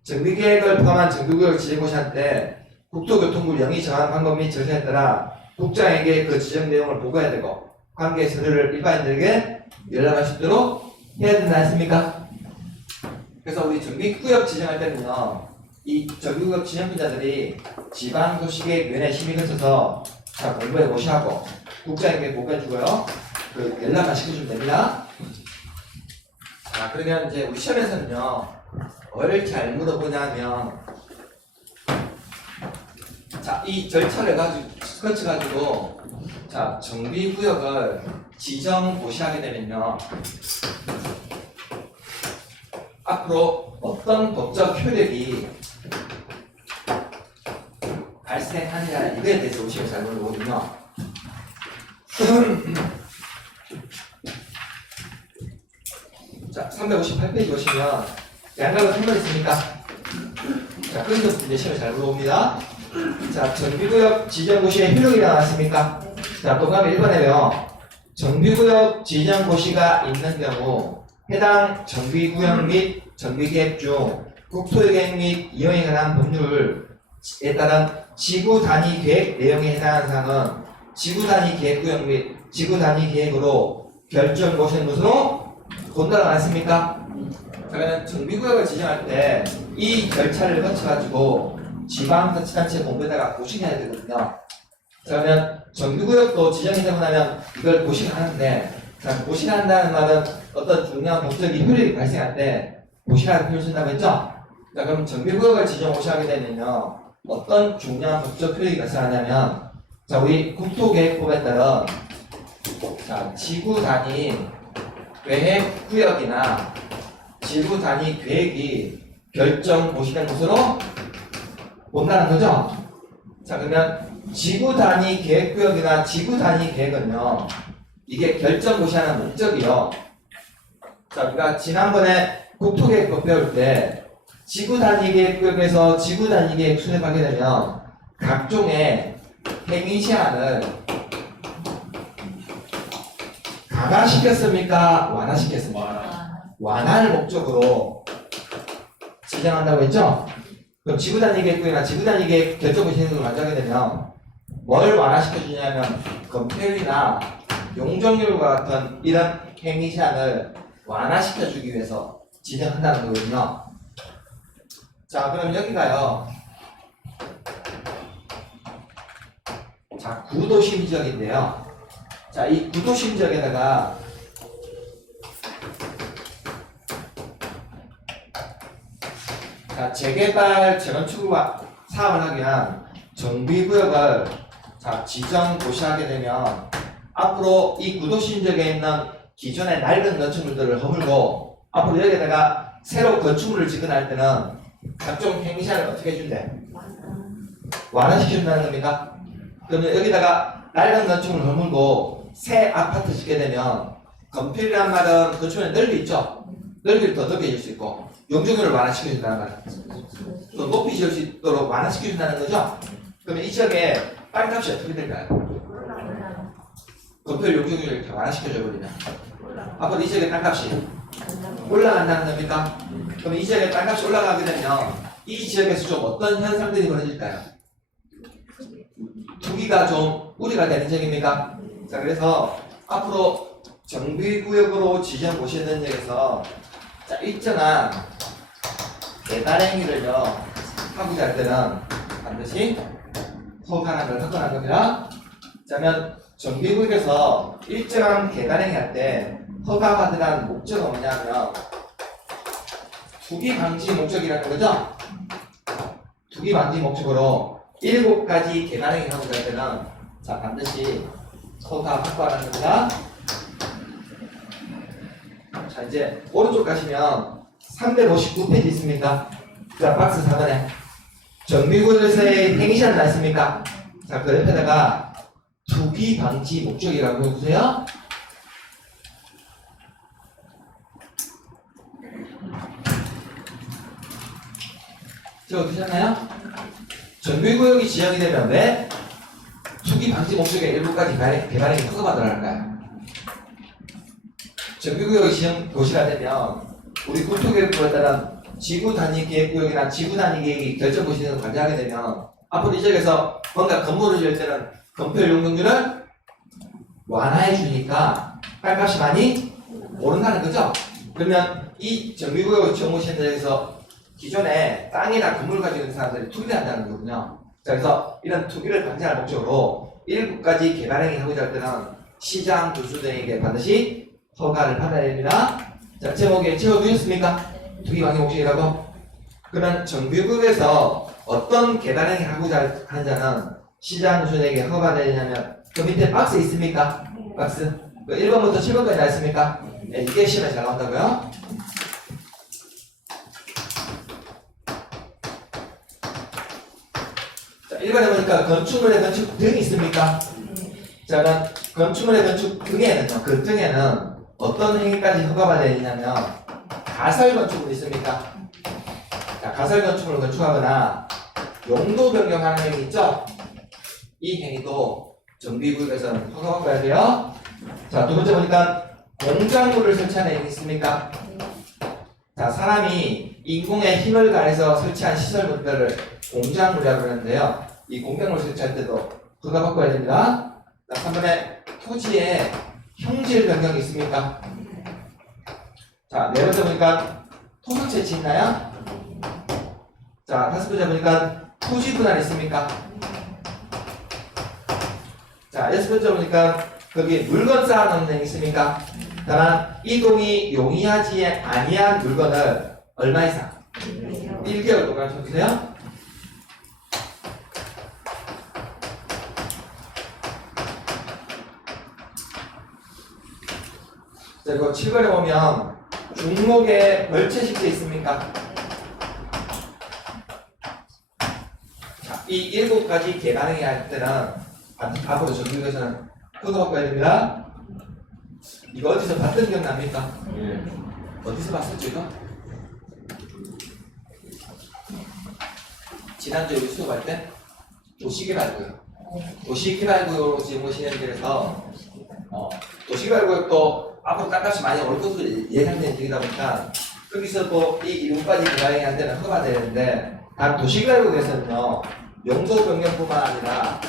정비계획을 포함한 정비구역 지정 고시할 때 국토교통부령이 정한 방법 및 절차에 따라 국장에게 그 지정 내용을 보고해야 되고 관계 서류를 일반인들에게 연락할 수 있도록 해야 된다 했습니까? 그래서 우리 정비구역 지정할 때는요, 이 정비구역 지정권자들이 지방도시계획위원회 심의 거쳐서 자, 공부에 고시하고 국장에게 보고해주고요. 그 연락만 시켜주면 됩니다. 자, 그러면 이제 우리 시험에서는요, 뭘 잘 물어보냐면, 자, 이 절차를 거쳐가지고, 자, 정비구역을 지정 고시하게 되면요, 앞으로 어떤 법적 효력이 발생하느냐, 이거에 대해서 우리 시험에 잘 물어보거든요. 옆에 보시면 양각은 한번 있습니까? 자, 그래서 이제 시험에 잘 물어봅니다. 자, 정비구역 지정고시에 효력이 나왔습니까? 자, 동그라미 1번에요. 정비구역 지정고시가 있는 경우 해당 정비구역 및 정비계획 중 국토계획 및 이용에 관한 법률에 따른 지구단위 계획 내용에 해당하는 사항은 지구단위 계획구역 및 지구단위 계획으로 결정고시는 것으로 본다고 않습니까? 그러면 정비구역을 지정할 때 이 절차를 거쳐가지고 지방자치단체 본부에다가 고시해야 되거든요. 그러면 정비구역도 지정이 되고 나면 이걸 고시하는데, 고시한다는 말은 어떤 중요한 법적인 효력이 발생할 때 고시라는 표현을 쓴다고 했죠? 자, 그럼 정비구역을 지정 고시하게 되면요, 어떤 중요한 법적 효력이 발생하냐면, 자, 우리 국토계획법에 따른 자, 지구 단위 계획 구역이나 지구 단위 계획이 결정 고시된 것으로 본다는 거죠? 자, 그러면 지구 단위 계획 구역이나 지구 단위 계획은요, 이게 결정 고시하는 목적이요. 자, 우리가 지난번에 국토계획법 배울 때 지구 단위 계획 구역에서 지구 단위 계획 수립하게 되면 각종의 행위 제한을 강화시켰습니까? 완화시켰습니까? 완화를 목적으로 지정한다고 했죠? 그럼 지구 단위 계획구역이나 지구 단위 계획 결정 고시 등을 만들게 되면 뭘 완화시켜주냐면 건폐율이나 용적률과 같은 이런 행위 제한을 완화시켜주기 위해서 지정한다는 거거든요. 자, 그럼 여기가요. 자, 구도심 지역인데요. 자, 이 구도심 지역에다가 자, 재개발 재건축 사업을 하기 위한 정비구역을 자, 지정 고시하게 되면 앞으로 이 구도심 지역에 있는 기존의 낡은 건축물들을 허물고 앞으로 여기에다가 새로 건축물을 짓거나 때는 각종 행위제한을 어떻게 해준대? 완화시켜준다는 겁니까? 그러면 여기다가 낡은 건축물을 허물고 새 아파트 짓게 되면 건폐율이란 말은 건축물의 넓이 있죠? 넓이를 더 넓게 줄 수 있고 용적률을 완화시켜준다는 말이에요. 또 높이 지을 수 있도록 완화시켜준다는 거죠? 그러면 이 지역에 땅값이 어떻게 될까요? 건폐율 용적률을 다 완화시켜줘 버리면 앞으로 이 지역의 땅값이 올라간다는 겁니까? 그럼 이 지역의 땅값이 올라가게 되면 이 지역에서 좀 어떤 현상들이 벌어질까요? 투기가 좀 우려가 되는 지역입니까? 자, 그래서 앞으로 정비구역으로 지정 고시되는 지역에서 자, 일정한 개발 행위를요 하고자 할 때는 반드시 허가라는 걸 확보하는 겁니다. 자, 그러면 정비구역에서 일정한 개발 행위 할 때 허가받으라는 목적은 뭐냐면 투기 방지 목적이라는 거죠. 투기 방지 목적으로 7가지 개발 행위 하고자 할 때는 자, 반드시 허가 확보하는 겁니다. 자, 이제 오른쪽 가시면 359페이지 있습니까? 자, 박스 4번에 정비구역에서의 행위제한 나있습니까? 자, 그 옆에다가 투기 방지 목적이라고 해보세요. 적어두셨나요? 정비구역이 지정이 되면 왜 투기 방지 목적의 일부까지 개발행위 허가받으라 할까요? 정비구역이 지정 도시가 되면 우리 국토계획법에 따른 지구 단위 계획구역이나 지구 단위 계획이 결정 고시를 관리하게 되면 앞으로 이 지역에서 뭔가 건물을 지을 때는 건폐율 용적률을 완화해 주니까 땅값이 많이 오른다는 거죠. 그러면 이 정비구역을 지정 고시는 데에서 기존에 땅이나 건물 가지고 있는 사람들이 투기를 한다는 거거든요. 자, 그래서 이런 투기를 방지할 목적으로 7가지 개발행위 하고자 할 때는 시장 주주들에게 반드시 허가를 받아야 됩니다. 자, 제목에 채워두셨습니까? 투기 방지 목적이라고? 그러면 정비구역에서 어떤 개발행위 하고자 하는 자는 시장 주주에게 허가받아야 되냐면 그 밑에 박스 있습니까? 박스. 그 1번부터 7번까지 나 있습니까? 네, 이게 시험에 잘 나온다고요? 자, 1번에 보니까 건축물의 건축 등이 있습니까? 자, 그럼 건축물의 건축 등에는요, 그 등에는 어떤 행위까지 허가받아야 되냐면 가설 건축물 있습니까? 자, 가설 건축물을 건축하거나 용도 변경하는 행위 있죠? 이 행위도 정비구역에서는 허가받아야 돼요. 자, 두 번째 보니까 공작물을 설치하는 행위 있습니까? 자, 사람이 인공의 힘을 가해서 설치한 시설물들을 공작물이라고 그러는데요. 이 공작물 설치할 때도 허가받아야 됩니다. 자, 3번에 토지에 형질 변경이 있습니까? 자, 네 번째 보니까 토속 채취 있나요? 자, 다섯 번째 보니까 토지 분할 있습니까? 자, 여섯 번째 보니까 거기 물건 쌓아놓는 데 있습니까? 다만 이동이 용이하지 아니한 물건을 얼마 이상? 1개월 동안 쳐주세요. 자, 이거 7번에 보면 중목에 벌채식재 있습니까? 자, 이 7가지 개가능이 할 때는 앞으로 정규에서는 허가받아야 됩니다. 이거 어디서 봤던 기억 납니까? 어디서 봤었죠 이거? 지난주에 우리 수업할 때 도시개발구역. 도시개발구역으로 지금 진행돼서 도시개발구역도 앞으로 땅값이 많이 올 것으로 예상되는 중이다 보니까 거기서 또 이 7가지 개가능이 할 때는 허가받아야 되는데 단 도시개발구역에서는요 용도 변경뿐만 아니라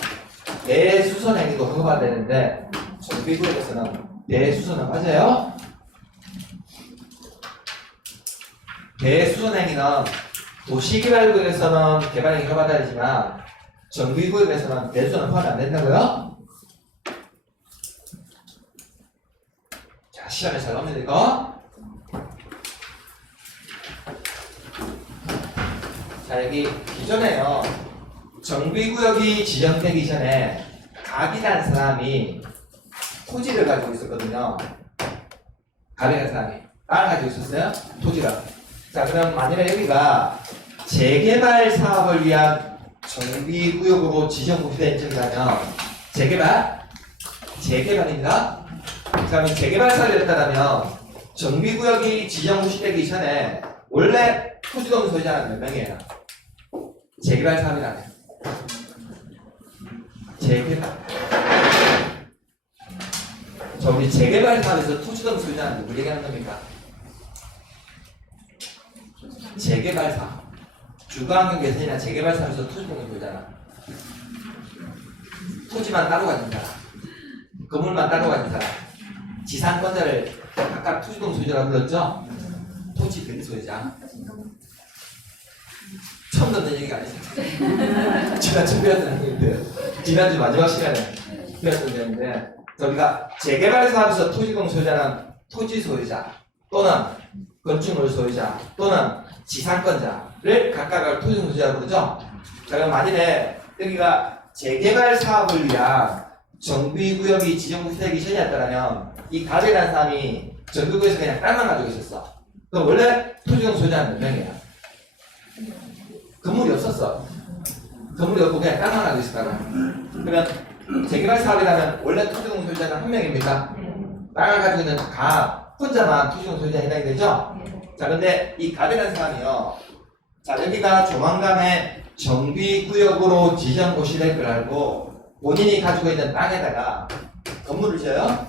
대수선 행위도 허가받아야 되는데 정비구역에서는 대수선은 맞아요? 대수선 행위는 도시개발구역에서는 개발행위 허가받아야 되지만 정비구역에서는 대수선은 허가가 안 된다고요? 자, 시험에 잘 나옵니다 이거. 자, 여기 기존에요 정비구역이 지정되기 전에 갑이라는 사람이 토지를 가지고 있었거든요. 갑이라는 사람이 땅을 가지고 있었어요. 토지를. 자, 그럼 만일에 여기가 재개발 사업을 위한 정비구역으로 지정구시된 지역이라면 재개발입니다. 자, 그럼 재개발 사업이 됐다면 정비구역이 지정구시되기 전에 원래 토지동 소유자는 몇 명이에요? 재개발 사업이라면 재개발. 자, 우리 재개발 사업에서 토지동 소유자는 누굴 얘기하는 겁니까? 재개발 사업. 주거환경 개선이나 재개발 사업에서 토지동 소유자는 토지만 따로 가진 사람, 건물만 따로 가진 사람, 지상권자를 각각 토지동 소유자라고 불렀죠? 토지 변 소유자. 처음 듣는 얘기가 아니죠. 지난주 배웠던 얘기인데, 지난주 마지막 시간에 배웠던 얘기인데, 우리가 재개발 사업에서 토지동 소유자는 토지 소유자 또는 건축물 소유자 또는 지상권자를 각각을 토지동 소유자라고 그러죠. 자, 그럼 만일에 여기가 재개발 사업을 위한 정비구역이 지정되기 전이었다면 이 가베라는 사람이 정비구역에서 그냥 땅만 가지고 있었어. 그럼 원래 토지동 소유자는 몇 명이야? 건물이 없었어. 건물이 없고 그냥 땅만 가지고 있었다가 그러면 재개발 사업이라면 원래 토지동 소유자는 한 명입니까? 땅을 가지고 있는 갑 혼자만 토지동 소유자에 해당이 되죠? 자, 근데 이 갑이라는 사람이요. 자, 여기가 조만간에 정비구역으로 지정고시될 걸 알고 본인이 가지고 있는 땅에다가 건물을 지어요.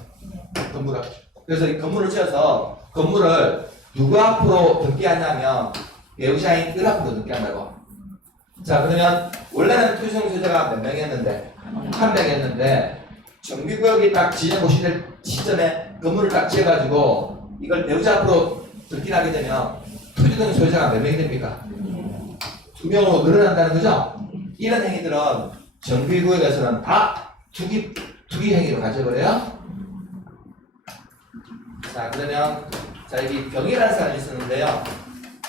건물을. 그래서 이 건물을 지어서 건물을 누구 앞으로 등기 하냐면 배우자인 을 앞으로 등기 한다고. 자, 그러면 원래는 토지동 소유자가 몇 명이었는데? 한 명이었는데 정비구역이 딱 지정고시될 시점에 건물을 딱 지어가지고 이걸 배우자 앞으로 등기하게 되면 토지동 소유자가 몇 명이 됩니까? 2명으로 늘어난다는 거죠? 이런 행위들은 정비구역에서는 다 투기 행위로 가져버려요. 자, 그러면 자, 여기 병이라는 사람이 있었는데요.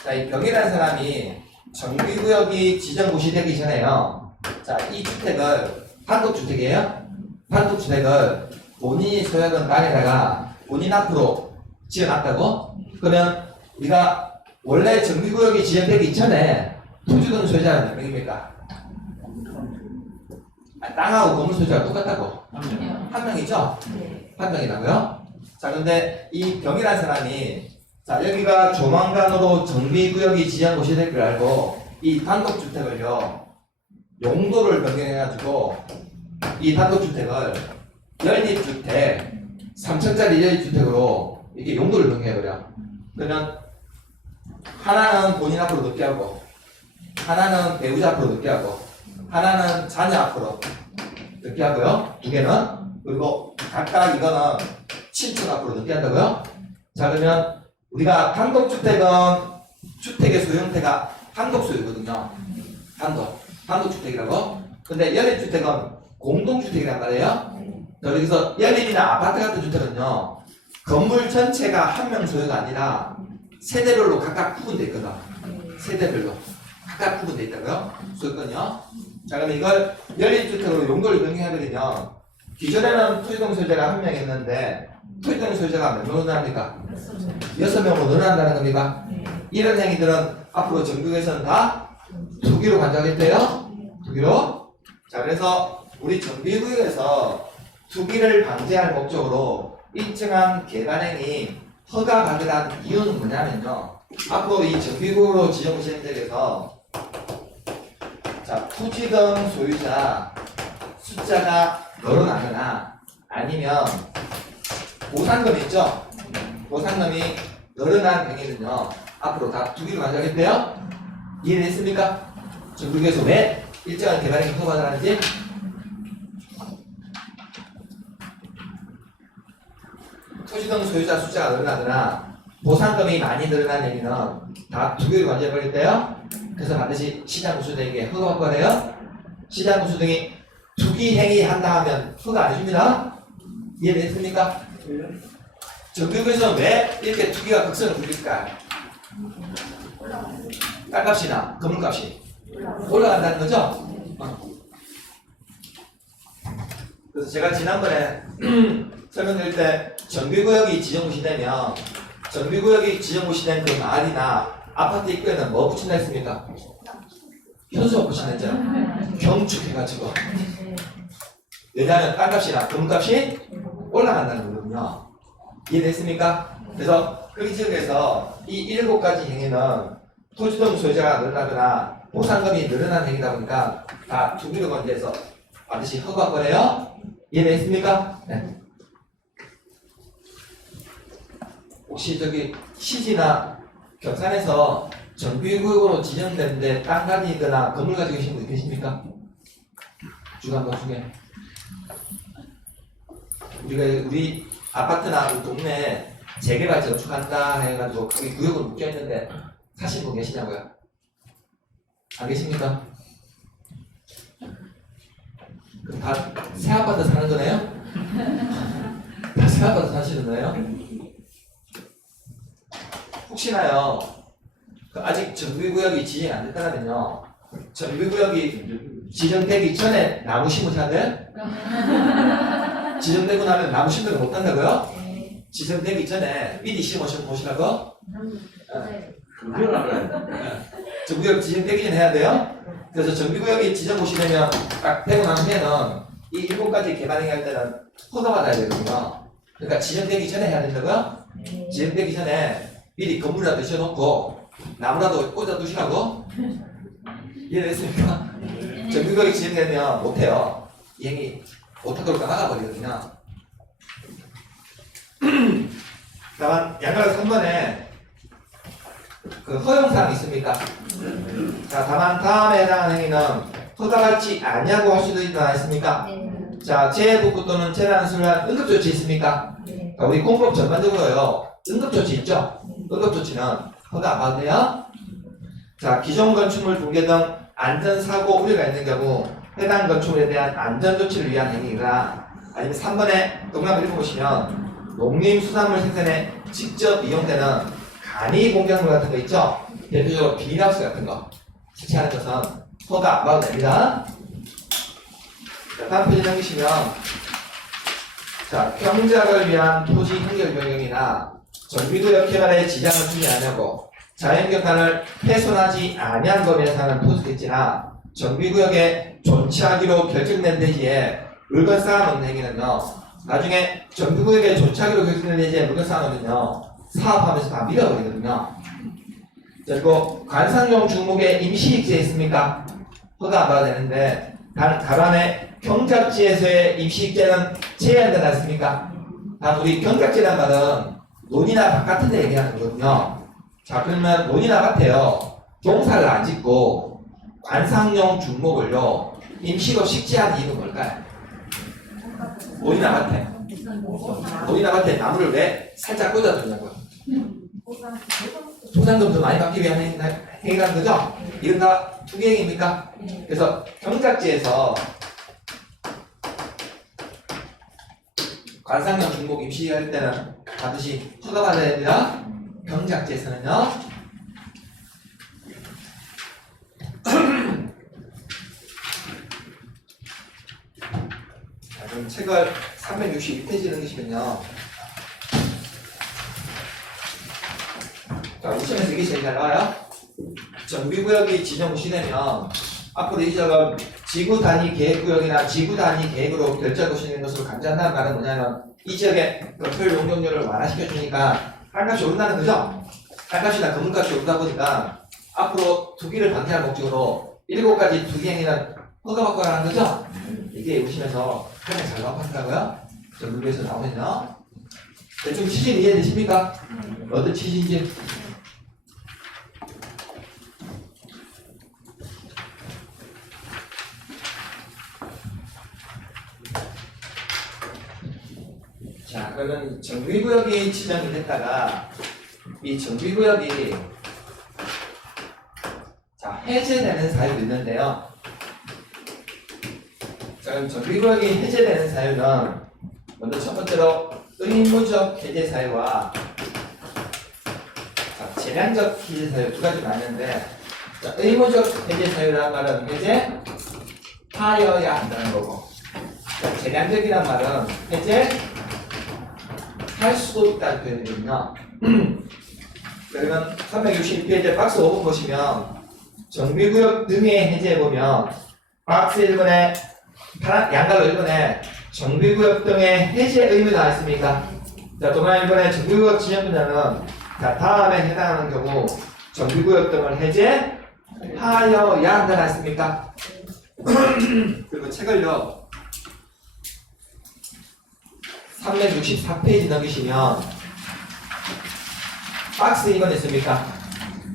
자, 이 병이라는 사람이 정비구역이 지정고시되기 전에요. 자, 이 주택을 단독주택이에요. 단독주택을 본인이 소유하던 땅에다가 본인 앞으로 지어놨다고? 그러면 우리가 원래 정비구역이 지정되기 전에 토지동 소유자는 몇 명입니까? 땅하고 건물 소유자가 똑같다고? 한 명이죠? 한 명이라고요? 자, 근데 이 병이라는 사람이 자, 여기가 조만간으로 정비구역이 지정 곳이 될 걸 알고 이 단독주택을요 용도를 변경해가지고 이 단독주택을 연립주택 3층짜리 연립주택으로 이렇게 용도를 변경해버려. 그러면 하나는 본인 앞으로 넣게 하고 하나는 배우자 앞으로 넣게 하고 하나는 자녀 앞으로 넣게 하고요. 두 개는 그리고 각각 이거는 친척 앞으로 넣게 한다고요. 자, 그러면 우리가 단독주택은 주택의 소유 형태가 단독 소유거든요. 단독주택이라고. 근데 연립주택은 공동주택이란 말이에요. 여기서 연립이나 아파트 같은 주택은요 건물 전체가 한 명 소유가 아니라 세대별로 각각 구분되어 있거든. 세대별로 각각 구분되어 있다고요. 소유권이요. 자, 그러면 이걸 연립주택으로 용도를 변경해버리면 기존에는 토지동 소유자가 한 명이었는데 토지동 소유자가 몇 명으로 늘어납니까? 6명으로 늘어난다는 겁니까? 이런 행위들은 앞으로 정비구역에서는 다 투기로 간주하겠대요? 투기로? 자, 그래서 우리 정비구역에서 투기를 방지할 목적으로 일정한 개발행위 허가받으라는 이유는 뭐냐면요. 앞으로 이 정비구역으로 지정되는 데에서 자, 토지등 소유자 숫자가 늘어나거나 아니면 보상금 있죠? 보상금이 늘어난 행위는요 앞으로 다 투기로 간주하겠대요? 이해됐습니까? 정비구역에서 왜 일정한 개발행위 허가받으라는지? 토지등 소유자 숫자가 늘어나거나 보상금이 많이 늘어난 행위는 다 투기로 간주해버릴때요. 그래서 반드시 시장 구수등에게 허가받고 해요. 시장 구수등이 투기 행위 한다 하면 허가 안 해줍니다. 이해됐습니까? 정비구역에서 왜 이렇게 투기가 극선을 부릴까? 땅값이나 건물값이 올라간다는 거죠? 그래서 제가 지난번에 설명드릴 때 정비구역이 지정구시 되면 정비구역이 지정구시 된 그 마을이나 아파트 입구에는 뭐 붙인다 했습니까? 현수막 붙인다 했잖아요. 경축해가지고. 왜냐하면 땅값이나 건물값이 올라간다는 거거든요. 이해됐습니까? 그래서 그 지역에서 이 7가지 행위는 토지등 소유자가 늘어나거나 보상금이 늘어난 행위다 보니까 다 투기로 건재해서 반드시 허가거래요. 이해됐습니까? 네. 혹시 저기 시지나 경산에서 정비구역으로 지정되는데 땅 가지거나 건물 가지고 계신 분 계십니까? 주간도 중에 우리 아파트나 우리 동네에 재개발 건축한다 해가지고 거기 구역으로 묶여있는데 사신 분 계시냐고요? 안 계십니까? 그럼 다 새 아파트 사는 거네요? 다 새 아파트 사시는 거예요? 혹시나요 아직 정비구역이 지정이 안 됐다면요 정비구역이 지정되기 전에 나무 심으셔야 돼요? 지정되고 나면 나무 심는 거 못한다고요? 지정되기 전에 미리 심으시라고? 그걸 알아요. 정비구역 지정되기 전에 해야 돼요? 그래서 정비구역이 지정고시 되면 딱 되고 난 후에는 이 7가지 개발행위 할 때는 허가받아야 되거든요. 그러니까 지정되기 전에 해야 된다고요? 지정되기 전에 미리 건물이라도 지어놓고 나무라도 꽂아두시라고? 이해됐습니까? 정비구역이 지정되면 못해요. 이 행위 못하도록 나가버리거든요. 다만 양가락 3번에 그 허용사항이 있습니까? 자, 다만 다음에 해당하는 행위는 허가받지 아니하고 할 수도 있다 했습니까? 자, 재해복구 또는 재난을 위한 응급조치 있습니까? 자, 우리 공법 전반적으로요 응급조치 있죠? 응급조치는 허가 안 받아도 돼요? 자, 기존 건축물 붕괴 등 안전사고 우려가 있는 경우 해당 건축물에 대한 안전조치를 위한 행위가 아니면 3번에 동그라미 읽어보시면 농림수산물 생산에 직접 이용되는 간이 공작물 같은 거 있죠? 대표적으로 비닐하우스 같은 거 설치하는 것은 허가 안 받아도 됩니다. 자, 다음 페이지 넘기시면 자, 경작을 위한 토지 환경 변경이나 정비구역 개발에 지장을 주지 않냐고 자연경관을 훼손하지 아니한 법에 해당하는 토지겠지나 정비구역에 존치하기로 결정된 대지에 물건 쌓아놓는 행위는요 나중에 정비구역에 존치하기로 결정된 대지에 물건 쌓아놓으면요 사업하면서 다 밀어버리거든요. 그리고 관상용 중목에 임시익지에 있습니까? 허가 안 받아야 되는데 가반의 경작지에서의 임시익지는 제한되지 않습니까? 다 우리 경작지란 말은 논이나 밭 같은 데 얘기하는 거거든요. 자, 그러면 논이나 밭에요. 농사를 안 짓고 관상용 중목을요 임시로 식지한 이유는 뭘까요? 논이나 밭에 나무를 왜 살짝 꽂아두냐고요. 소상금도 많이 받기 위한 행위라는 거죠? 이건 다 투기행위입니까? 그래서 경작지에서 관상용 중목 임시할 때는 반드시 허가받아야 됩니다. 경작지에서는요. 자, 그럼 책을 362페이지 넘기시면요. 자, 우선에서 이게 제일 잘 나와요. 정비구역이 지정시되면 앞으로 이 지역은 지구 단위 계획구역이나 지구 단위 계획으로 결정할 것이는 것으로 간주한다는 말은 뭐냐면 이 지역의 건설 용적률을 완화시켜주니까 땅값이 오른다는 거죠. 땅값이나 건물값이 오르다 보니까 앞으로 투기를 방지할 목적으로 7가지 투기 행위는 허가받고 가라는 거죠. 이게 보시면서 굉장히 잘 나왔다고요. 정비구역에서 나오면요. 대충 취지 이해되십니까? 어떤 취지인지. 자, 그러면 정비구역이 지정이 됐다가 이 정비구역이 자 해제되는 사유도 있는데요. 자, 그럼 정비구역이 해제되는 사유는 먼저 첫 번째로 의무적 해제 사유와 자, 재량적 해제 사유 두 가지가 있는데 자, 의무적 해제 사유라는 말은 해제하여야 한다는 거고 자, 재량적이란 말은 해제 할 수도 있다는 표현이거든요. 그러면 361페이지 박스 5번 보시면 정비구역 등의 해제에 보면 박스 1번에 양갈로 1번에 정비구역 등의 해제 의무 나와 있습니까? 자, 도면 1번에 정비구역 지정분자는 자, 다음에 해당하는 경우 정비구역 등을 해제하여야 한다 나왔습니까? 그리고 책을요 364페이지 넘기시면 박스 2번 있습니까?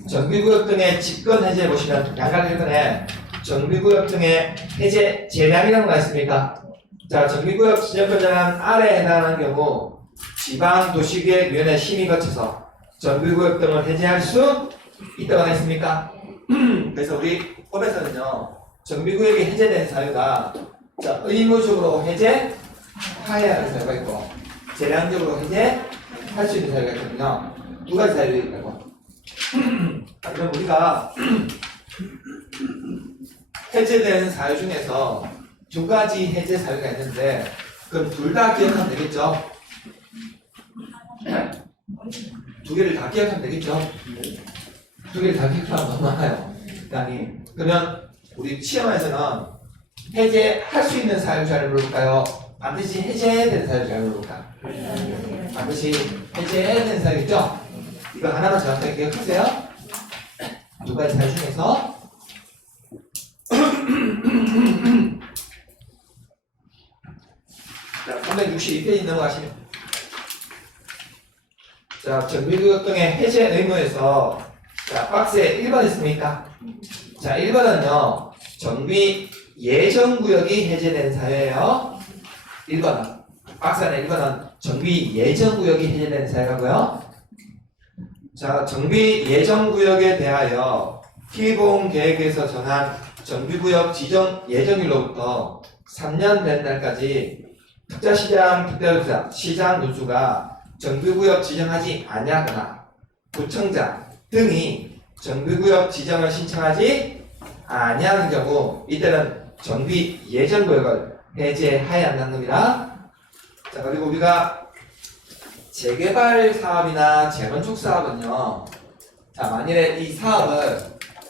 정비구역 등의 직권 해제 보시면 양갈 1번에 정비구역 등의 해제 재량이라는 거 있습니까? 자, 정비구역 지정권자는 아래에 해당하는 경우 지방도시계획위원회 심의 거쳐서 정비구역 등을 해제할 수 있다고 하나 있습니까? 그래서 우리 법에서는요 정비구역이 해제된 사유가 자, 의무적으로 해제해야 하는 사유가 있고 재량적으로 해제할 수 있는 사유가 있거든요. 두 가지 사유가 있다고. 그럼 우리가 해제되는 사유 중에서 두 가지 해제 사유가 있는데 그럼 둘 다 기억하면 되겠죠? 두 개를 다 기억하면 되겠죠? 두 개를 다 기억하면 너무 많아요. 그러면 우리 시험에서는 해제할 수 있는 사유 잘 물어볼까요? 반드시 해제해야 되는 사유 잘 물어볼까요? 반드시 해제해야 되는 사유겠죠? 이거 하나만 정확하게 기억하세요. 두 가지 사유 중에서 자, 362페이지 넘어가시면 자, 정비구역 등의 해제 의무에서 자, 박스에 1번 있습니까? 자, 1번은요 정비 예정구역이 해제된 사유예요. 1번은 박스 안에 1번은 정비 예정구역이 해제된 사유라고요. 자, 정비 예정구역에 대하여 기본계획에서 정한 정비구역 지정 예정일로부터 3년 된 날까지 특자시장, 특별구장, 시장 누수가 정비구역 지정하지 아니하거나 구청장 등이 정비구역 지정을 신청하지 아니하는 경우 이때는 정비 예정구역을 해제해야 한다는 겁니다. 자, 그리고 우리가 재개발 사업이나 재건축 사업은요. 자, 만일에 이 사업을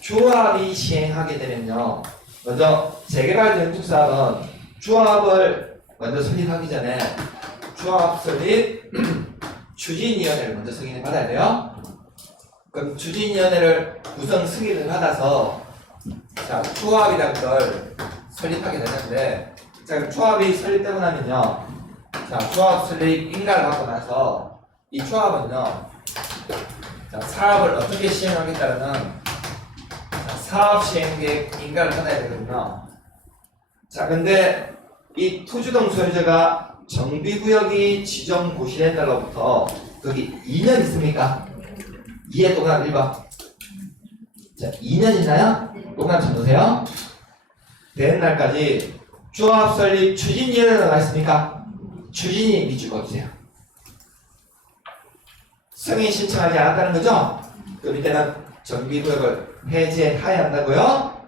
조합이 시행하게 되면요. 먼저 재개발 재건축 사업은 조합을 먼저 설립하기 전에 조합 설립 추진위원회를 먼저 승인을 받아야 돼요. 그럼 추진위원회를 구성 승인을 받아서 자, 초합이라는 걸 설립하게 되는데, 자, 그럼 초합이 설립되고 나면요, 자, 초합 설립 인가를 받고 나서 이 초합은요, 자, 사업을 어떻게 시행하겠다는 자, 사업 시행계획 인가를 받아야 되거든요. 자, 근데 이 토지동 소유자가 정비구역이 지정 고시된 날로부터 거기 2년 있습니까? 2의 동그라미 1번. 자, 2년 있나요? 동그라미 쳐놓으세요. 되는 날까지 조합 설립 추진위원회가 나 있습니까? 추진이 밑줄거주세요. 승인 신청하지 않았다는 거죠? 그럼 이때는 정비구역을 해제해야 한다고요?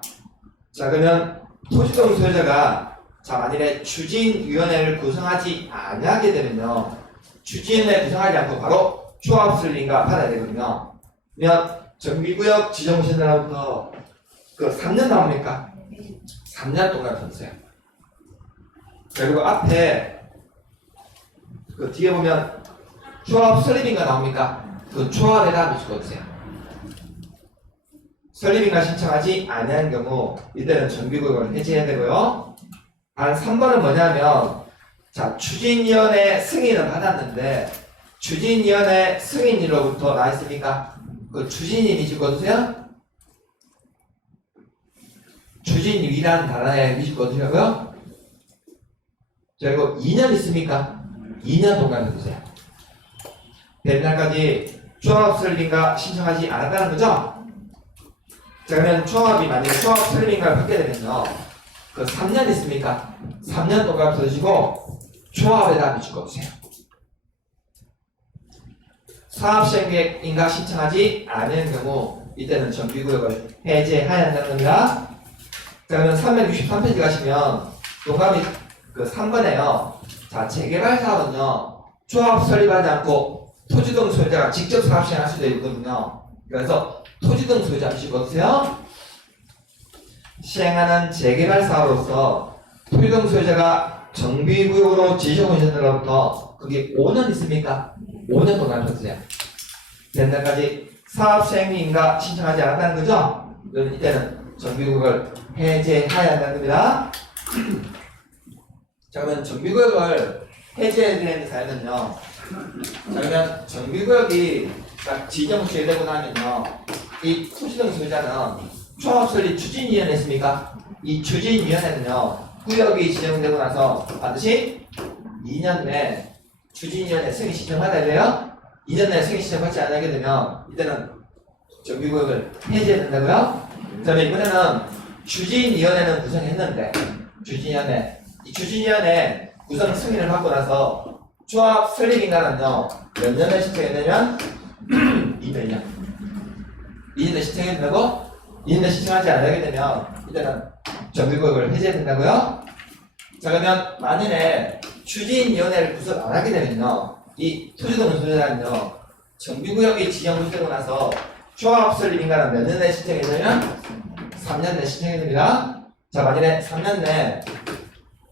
자, 그러면 토지동 소유자가 자, 만일에 추진위원회를 구성하지 않게 되면요, 추진위원회 구성하지 않고 바로 조합 설립인가 받아야 되거든요. 그러면 정비구역 지정 시절부터 그 3년 나옵니까? 3년 동안 써주세요. 그리고 앞에 그 뒤에 보면 조합 설립인가 나옵니까? 그 조합에다 붙여주세요. 설립인가 신청하지 않은 경우 이때는 정비구역을 해제해야 되고요. 단 3번은 뭐냐면, 자, 추진위원회 승인을 받았는데 추진위원회 승인일로부터 나 있습니까? 그 추진위 밑줄거주세요. 추진위라는 단어에 밑줄거주시고요. 그리고 2년 있습니까? 2년 동안 해주세요. 된 날까지 조합 설립인가 신청하지 않았다는 거죠? 자, 그러면 조합이 만약에 조합 설립인가를 받게 되면요, 그 3년 있습니까? 3년 동안 써주시고 조합에다 밑줄거주세요. 사업시행계획인가 신청하지 않은 경우 이때는 정비구역을 해제해야 한다는 겁니다. 자, 그러면 363페이지 가시면 동감이 그 3번에요. 자, 재개발 사업은요, 조합 설립하지 않고 토지동 소유자가 직접 사업 시행할 수도 있거든요. 그래서 토지동 소유자 밑줄거주세요. 시행하는 재개발 사업으로서 토지동 소유자가 정비구역으로 지정되면서부터 그게 5년 있습니까? 5년 동안 써주세요. 된 날까지 사업 시행인가 신청하지 않았다는 거죠? 그럼 이때는 정비구역을 해제해야 한다는 겁니다. 자, 그러면 정비구역을 해제해야 되는 사연은요, 자, 그러면 정비구역이 딱 지정 시행되고 나면요, 이 토지동 소유자는 조합 설립 추진위원회 있습니까? 이 추진위원회는요, 구역이 지정되고 나서 반드시 2년 내에 추진위원회 승인 신청받아야 돼요. 2년 내에 승인 신청받지 않게 되면 이때는 정비구역을 해제해야 된다고요. 그 다음에 이번에는 추진위원회는 구성했는데 이 추진위원회 구성 승인을 받고 나서 조합 설립인가는요, 몇 년에 신청해야 되면 2년이요. 2년에 신청해야 된다고? 2년에 신청하지 않게 되면 이때는 정비구역을 해제해야 된다고요? 자, 그러면 만일에 추진위원회를 구성 안 하게 되면요, 이 토지동 소유자는요, 정비구역이 지정되고 나서 조합 설립인가는 몇 년 내에 신청해야 되면 3년 내에 신청해야 됩니다. 자, 만일에 3년 내에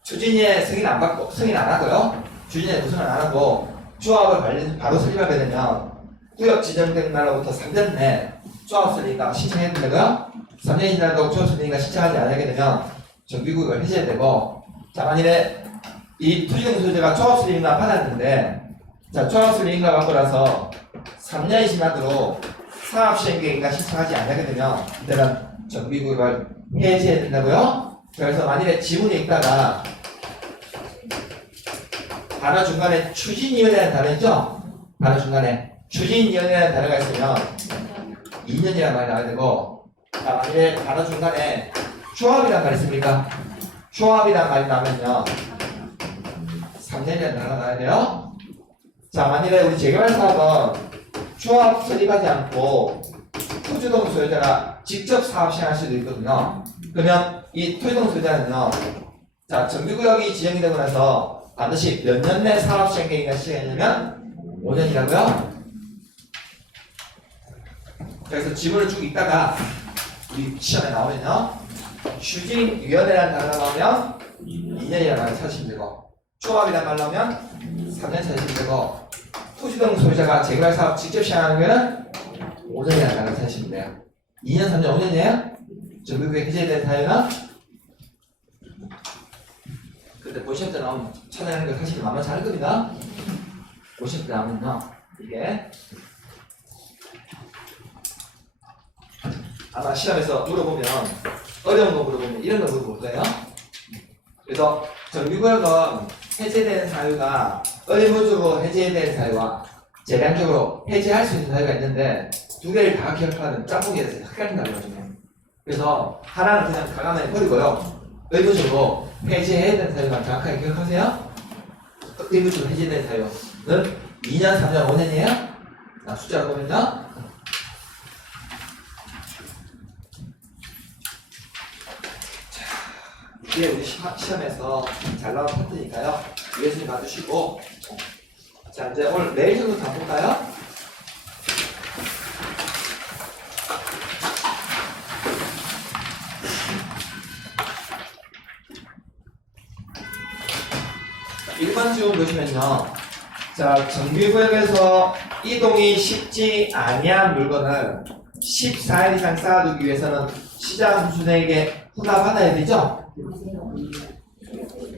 추진위에 승인 안 하고요, 추진위에 구성을 안 하고 조합을 바로 설립하게 되면 구역 지정된 날로부터 3년 내에 조합 설립인가 신청해야 된다고요? 3년이 지나도 조합 설립인가 신청하지 않게 되면 정비구역을 해제해야 되고, 자, 만일에 이 토지동 소유자가 조합 설립인가 받았는데, 자, 조합 설립인가 받고 나서 3년이 지나도록 사업 시행계획인가 신청하지 않게 되면 이때는 정비구역을 해제해야 된다고요? 자, 그래서 만일에 지문에 있다가 단어 중간에 추진위원회라는 단어 있죠? 단어 중간에 추진위원회라는 단어가 있으면 2년이라는 말이 나와야 되고, 자, 만일에 단어 중간에 조합이라는 말이 있습니까? 조합이라는 말이 나오면요, 3년이라는 단어가 나와야 돼요. 자, 만일에 우리 재개발 사업은 조합 설립하지 않고 토지동 소유자가 직접 사업 시행할 수도 있거든요. 그러면 이 토지동 소유자는요, 자, 정비구역이 지정이 되고 나서 반드시 몇 년 내 사업 시행 계획이 시행되냐면 5년이라고요. 그래서 지문을 쭉 읽다가 우리 시험에 나오면요, 추진위원회라는 단어가 나오면 2년이라는 말을 찾으시면 되고, 조합이라는 말 나오면 3년 찾으시면 되고, 토지등 소유자가 재개발 사업 직접 시행하는 거는 5년이 나가는 사실이면 돼요. 2년, 3년, 5년이에요? 정비구역 해제된 사유는 그때 보시험 때 나오면 찾아내는 거 사실 만만치 않을 겁니다. 보시험 때 나오면요. 이게 아마 시험에서 물어보면 어려운 거 물어보면 이런 거 물어볼 거예요. 그래서 정비구역은 해제되는 사유가 의무적으로 해제되는 사유와 재량적으로 해제할 수 있는 사유가 있는데 두 개를 다 기억하는 짬뽕에 대해서 헷갈린다고 하거든요. 그래서 하나는 그냥 가감해 버리고요. 의무적으로 해제해야 되는 사유만 정확하게 기억하세요. 의무적으로 해제되는 사유는 2년, 3년, 5년이에요. 숫자로 보면요. 이게 우리 시험에서 잘 나온 파트니까요. 예수님 봐주시고. 자, 이제 오늘 내일 정도 다 볼까요? 일반 지문 보시면요. 자, 정비구역에서 이동이 쉽지 아니한 물건을 14일 이상 쌓아두기 위해서는 시장 수준에게 허가받아야 되죠?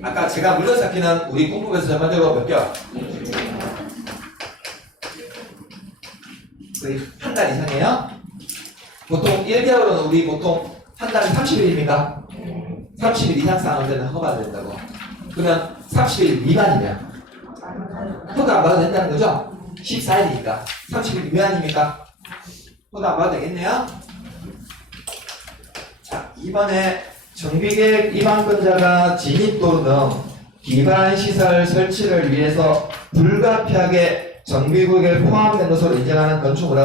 아까 제가 물건 쌓기는 우리 공법에서 전반적으로 몇 개월? 거의 한 달 이상이에요? 보통 1개월은 우리 보통 한 달에 30일입니까? 30일 이상 쌓는 데는 허가가 된다고. 그러면 30일 미만이면 허가 안 받아도 된다는 거죠? 14일이니까 30일 미만입니까? 허가 안 받아도 되겠네요? 자, 이번에 정비계획 입안권자가 진입도로 등 기반시설 설치를 위해서 불가피하게 정비구역에 포함된 것으로 인정하는 건축물은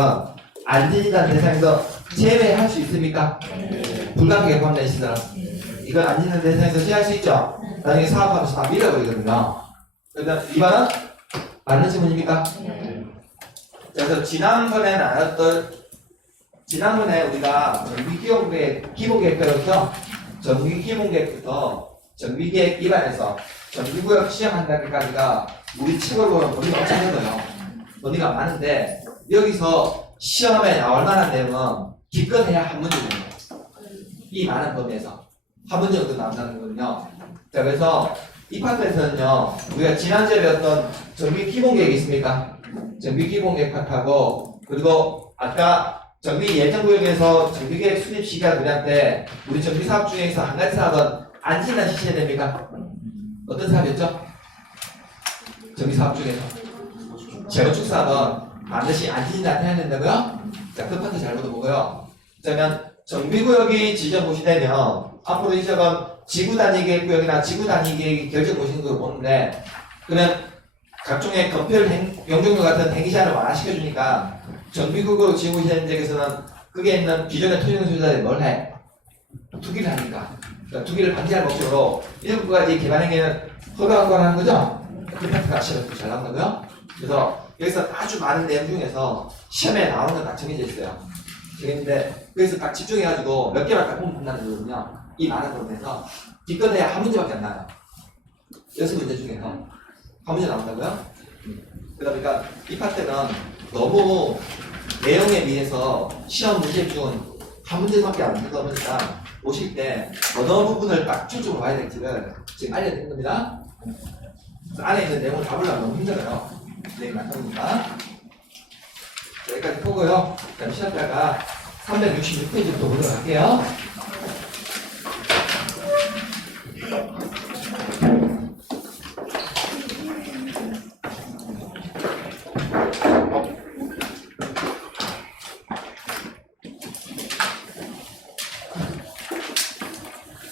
안진이라는 대상에서 제외할 수 있습니까? 불가피하게 포함된 시설은 이건 안진이라는 대상에서 제외할 수 있죠? 나중에 사업하면서 다 밀어버리거든요. 그러면 이번은 맞는 질문입니까? 그래서 지난번에 나눴던 지난번에 우리가 정비기본계획 기본계획부터 정비기본계획부터 정비계획 입안에서 정비구역 시행한다기까지가 우리 책으로는 논의가 엄청 많아요. 논의가 많은데 여기서 시험에 나올 만한 내용은 기껏해야 한 문제 정도. 이 많은 범위에서 한 문제 정도 나온다는 거거든요. 자, 그래서 이 파트에서는요, 우리가 지난주에 배웠던 정비기본계획이 있습니까? 정비기본계획 파트하고, 그리고 아까 정비예정구역에서 정비계획 수립 시기가 우리한테 우리 정비사업 중에서 한 가지 사업은 안진단 시켜야 됩니까? 어떤 사업이었죠? 정비사업 중에서 재건축 사업은 반드시 안진단 해야 된다고요? 자, 그 파트 잘 보고요. 그러면 정비구역이 지정고시되면 앞으로 이 지역은 지구단위계획구역이나 지구단위계획 결정고시는 걸 보는데, 그러면 각종의 건폐율 용적률 같은 행위시한을 완화시켜주니까 정비구역으로 지정고시되는 지역에서는 그게 있는 기존의 토지용 소유자들이 뭘 해? 투기를 하니까. 그러니까 투기를 방지할 목적으로 7가지 개발행위는 허가하는 거죠? 그 파트가 시험에 잘 나온다고요? 그래서 여기서 아주 많은 내용 중에서 시험에 나오는 건 딱 정해져 있어요. 근데 그래서 딱 집중해가지고 몇 개만 딱 보면 판단해 주거든요. 이 많은 부분에서 기껏해야 한 문제밖에 안 나요. 6문제 중에서 한 문제 나온다고요? 그러니까 이 파트는 너무 내용에 비해서 시험 문제 중은 한 문제밖에 안 되다 보니까 오실 때 어느 부분을 딱 초점으로 봐야 될지를 지금 알려드린 겁니다. 그래서 안에 있는 내용을 다 보려면 너무 힘들어요. 내용이 많다 보니까. 여기까지 보고요. 그다음 시험자가 366페이지부터 보도록 할게요.